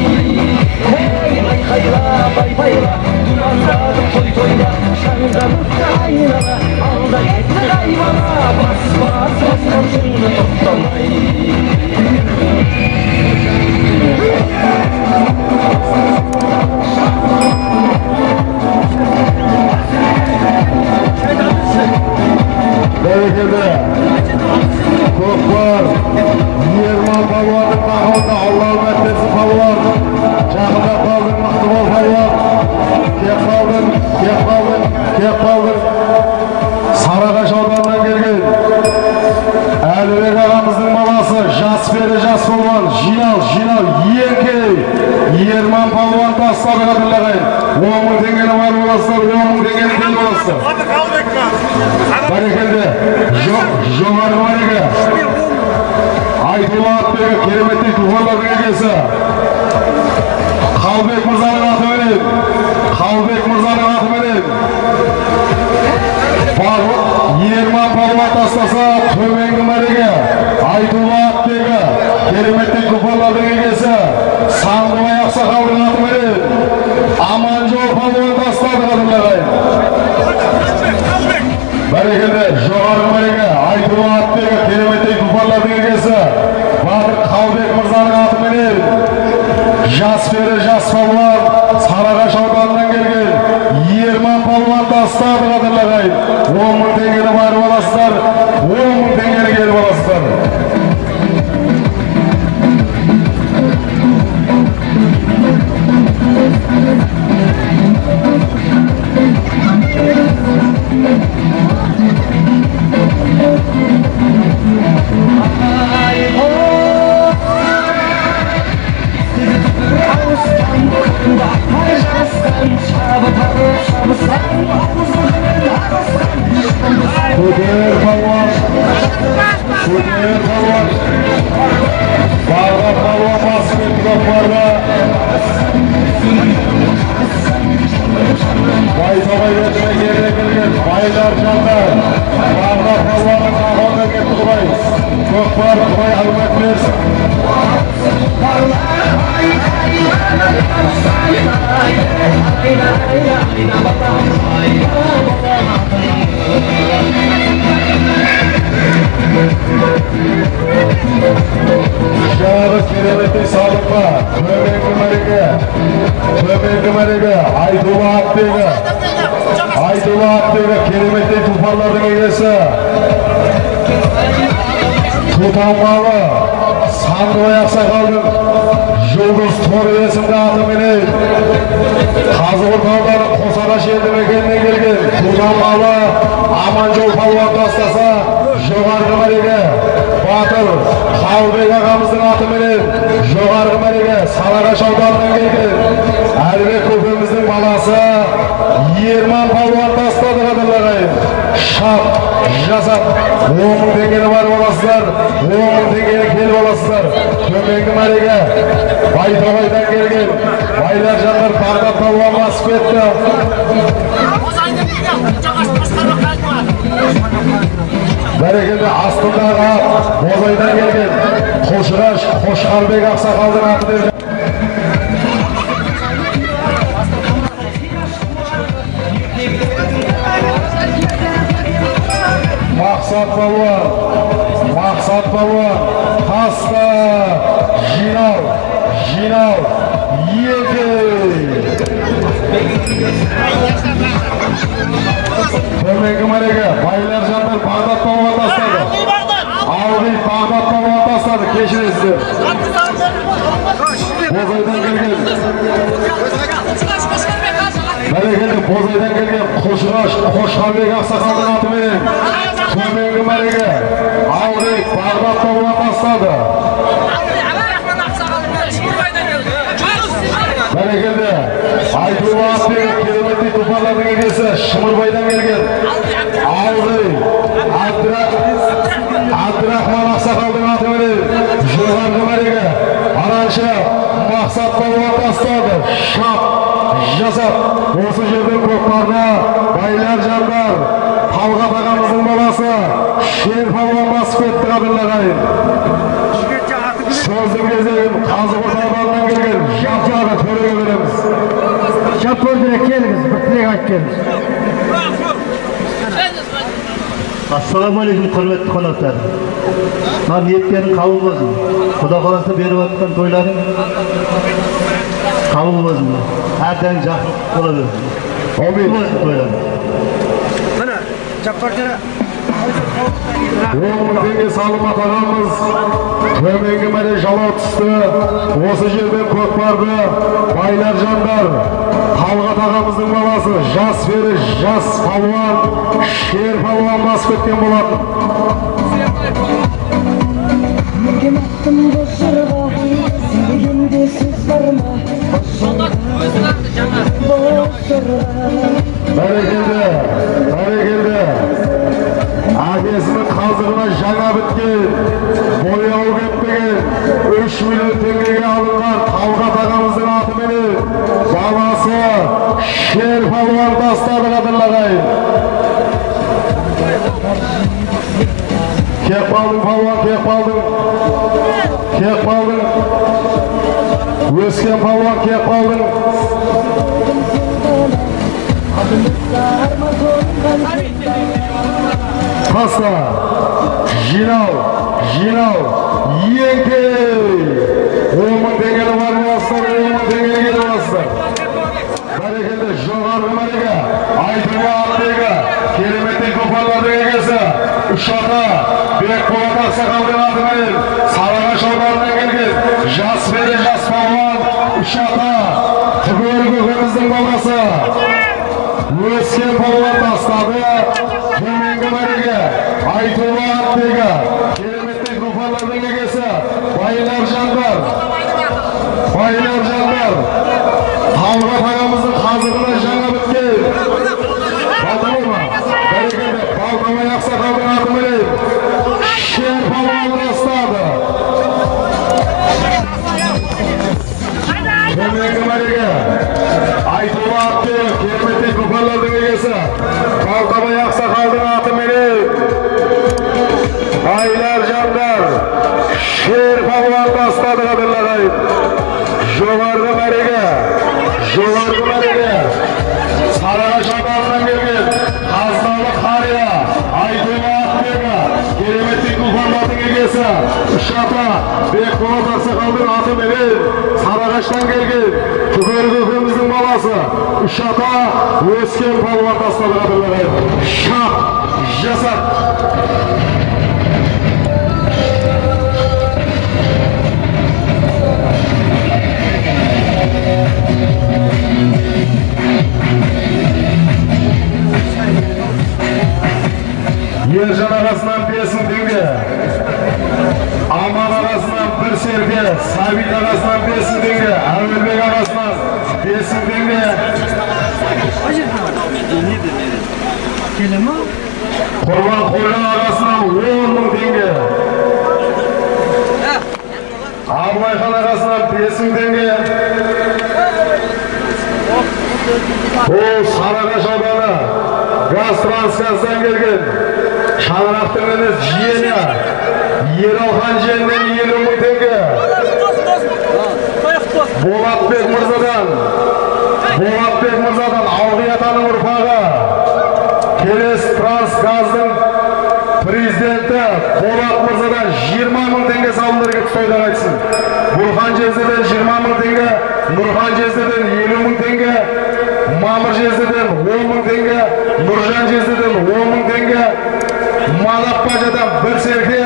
Hey ay hayla bay bayla Dumanları toy toyla şanga tuttu aynala Alda gitti kaybala Basmaz kamşını toplamay Berekede Kokbar Yerman Palvan'ın mağında Allah'ın metresi Palvan Çağında kaldın Mıhtıbol Palvan Kep kaldın Sarıkaş Orman'dan gelген Әлібек ağamızın balası Jasperi Jas Palvan Jinal Yenkey Yerman Palvan tasladı kadınlağayın 10.000 tengeni var olasılar 10.000 tengeni kel olasılar Berekede Жоғарғы Мареге Айтулы Атбегі кереметтей туғарлардың егесі Қалбек Мырзаның атыменен Ерман Палуан тастаса төменгі Мареге Айтулы Атбегі кереметтей туғарлардың егесі Сандыбай Ақсақалдың атыменен Аманжол Палуан тастады қадырлағайын Berekede Жоғарғы Мареге Айтулы Атбегі кереметтей туғарлардың егесі Батыр Қалбек Мырзаның атыменен Jasperi Jas Palvan Sarıkaş ауданынан келген Ерман Палуан тастады қадырлағайын 10.000 теңгені барып аласыздар 10.000 теңгені келіп аласыздар Көтер Палуан Бағдат Палуан басып кетті көкпарға Байтоғай ветіне керіне келген байлар жандар Бағдат Палуанның қағонда кетті Құдай көкпар Құдай әлмет берсін Жағы кереметтей садыққа төменгі Мареге Айтулы Атбегі кереметтей тұлпарлардың егесі Тұтанмалы Сандыбай Ақсақалдың Жұлдыз Торы есімді атыменен Қазығұрт ауданы Қосағаш елді мекенінен келген Тұтанмалы Аманжол Палуан тастаса Жоғарғы Мареге Батыр Қалбек ағамыздың атыменен Жоғарғы Мареге Сарыағаш ауданынан келген Әлібек көкеміздің баласы Ерман Палуан тастады қадырлағайын Шап жасап 10.000 теңгені барып аласыздар 10.000 теңгені келіп аласыздар төменгі Мареге Байтоғайдан келген байлар жандар Бағдат Палуан басып кетті Бәрекелді астындағы Бозайдан келген Қошқарбек Ақсақалдың аты деп Мақсат Палуан таста жинал еді төменгі Мареге байлар жандар Бағдат Палуан тастады Алғи Бағдат Палуан тастады кешіресіздер Бозайдан келген Бәрекелді Бозайдан келген Қошқарбек Ақсақалдың атыменен төменгі Мареге Алғи Бағдат Палуан тастады Бәрекелді Айтулы Атбегі кереметтей тұлпарлардың егесі Шымырбайдан келген Алғи Абдрахман Ақсақалдың атыменен Жоғарғы Мареге Араншы Мақсат Палуан тастады шап жасап осы жерде көкпарда байлар жандар Талғат ағамыздың adırlağayın. Sözün gezelim, Kazı Kurtarman'dan gelgen, Şapçağı törege veremiz. Şapör direk geliniz, bir direk ayıp geliniz. Assalamu alaikum hurmatli qonaqlar. Men niyetlerim qabul bo'lsin. Xudo xolasa berib atgan to'ylaring qabul bo'lsin. Hardan jahl bo'laversin. Amin. To'ylar. Mana Jabbarjara Oğlumuzun salmat ağamız Tömengi mene jala tushdi. Осы жерден ko'p bardi. Baylar janlar. Talgat ağamızın balası jas veri, jas palvan, sher palvan basıp ketken bo'ladi. Berekelde, berekelde. Adesinin kazığına jana bitken, boyağı ketmegen, 3 milyon tengege alıngan Talgat ağamızın atı meni, balası sher palvan tasladı kadırlagayın. Kep aldın palvan, kep aldın. Kep aldın. Ösken palvan, kep aldın. Tasla, jinav, jinav, yenke. 10 ming tengeli var olasızlar, 10 ming tengeli gelip olasızlar. Berekelde joğargı marega, aytırma atlega, kelimetin koparladı egesi, Uşak'a, Bek Polat Aksakaldın adı verir, Sarıgaş Ormanı'ndan gelgen, jas veri, jas palvan, Uşak'a, Tıgörgü Kırmızı'nın babası, Ösken palvan tasladı, Tömengi marega, aytırma atlega, kelimetin koparladı egesi, baylar janlar, baylar janlar, Talgat ağamızın kazığına jana bitken. Batılır mı? Berekelde Balkama Aksakaldın adı vereyim. Şer palvan rastladı. Tömengi marega, aytırma atlega, kelimetin koparladı egesi, Balkama Aksakaldın adı vereyim. Baylar janlar, sher palvan tasladı kadırlagayın. Joğargı marega, joğargı marega, Sarıgaş Ormanı'ndan gelgen, Kaznalı Kariya, Aytırma atlega, kelimetin koparladı egesi, Uşak'a, Bek Polat Aksakaldın adı vereyim. Sarıgaş'tan gelgen, Tıgörgü Kırmızı'nın balası, Uşak'a, Ösken palvan tasladı kadırlagayın. Şak, jasat. Yerjan arasından 5 tenge, Aman arasından 1 serke, Sabit arasından 5 tenge, Avelbek arasından 5 tenge, Kurban Koyun arasından 10 ming tenge, Ablayxan arasından 5 tenge, o Sarıgaş Adanı, Gaz Transkaz'dan gelgen, Şanıraktın enes jiyeni, Yeralhan jiyeninden 20 ming tenge, Bolatbek Mırzadan Algıyatan'ın urfağı, Keles Transkaz'ın prezidenti Bolat Mırzadan 20 ming tenge salındırıp toydan açsın. Burhan Jezde'den 20 ming tenge, Nurhan Jezde'den 50 ming tenge, Mamır Jezde'den 10 ming tenge, Nurjan Jezde'den 10 ming tenge, Malap Baca'dan 1 serke,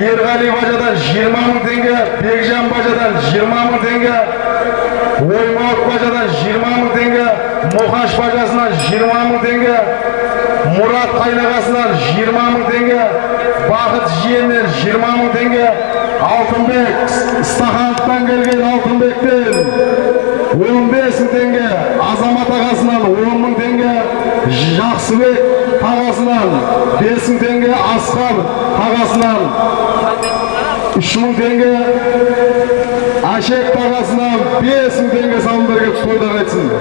Yergali Baca'dan 20 ming tenge, Bekjan Baca'dan 20 ming tenge, Oymavut Baca'dan 20 ming tenge, Mokaş Baca'sından 20 ming tenge, Murat Kaynağasından 20 ming tenge, Bakıt Jiyeninden 20 ming tenge, Altınbek Istahan'dan gelgen Altınbek'ten 15 ming tenge, Azamat ağasından 10 ming tenge, Jaksыбек ağasından 5 ming tenge, Askar ağasından 3 ming tenge, Aşek ağasından 5 ming tenge salındırıp toydan açsın.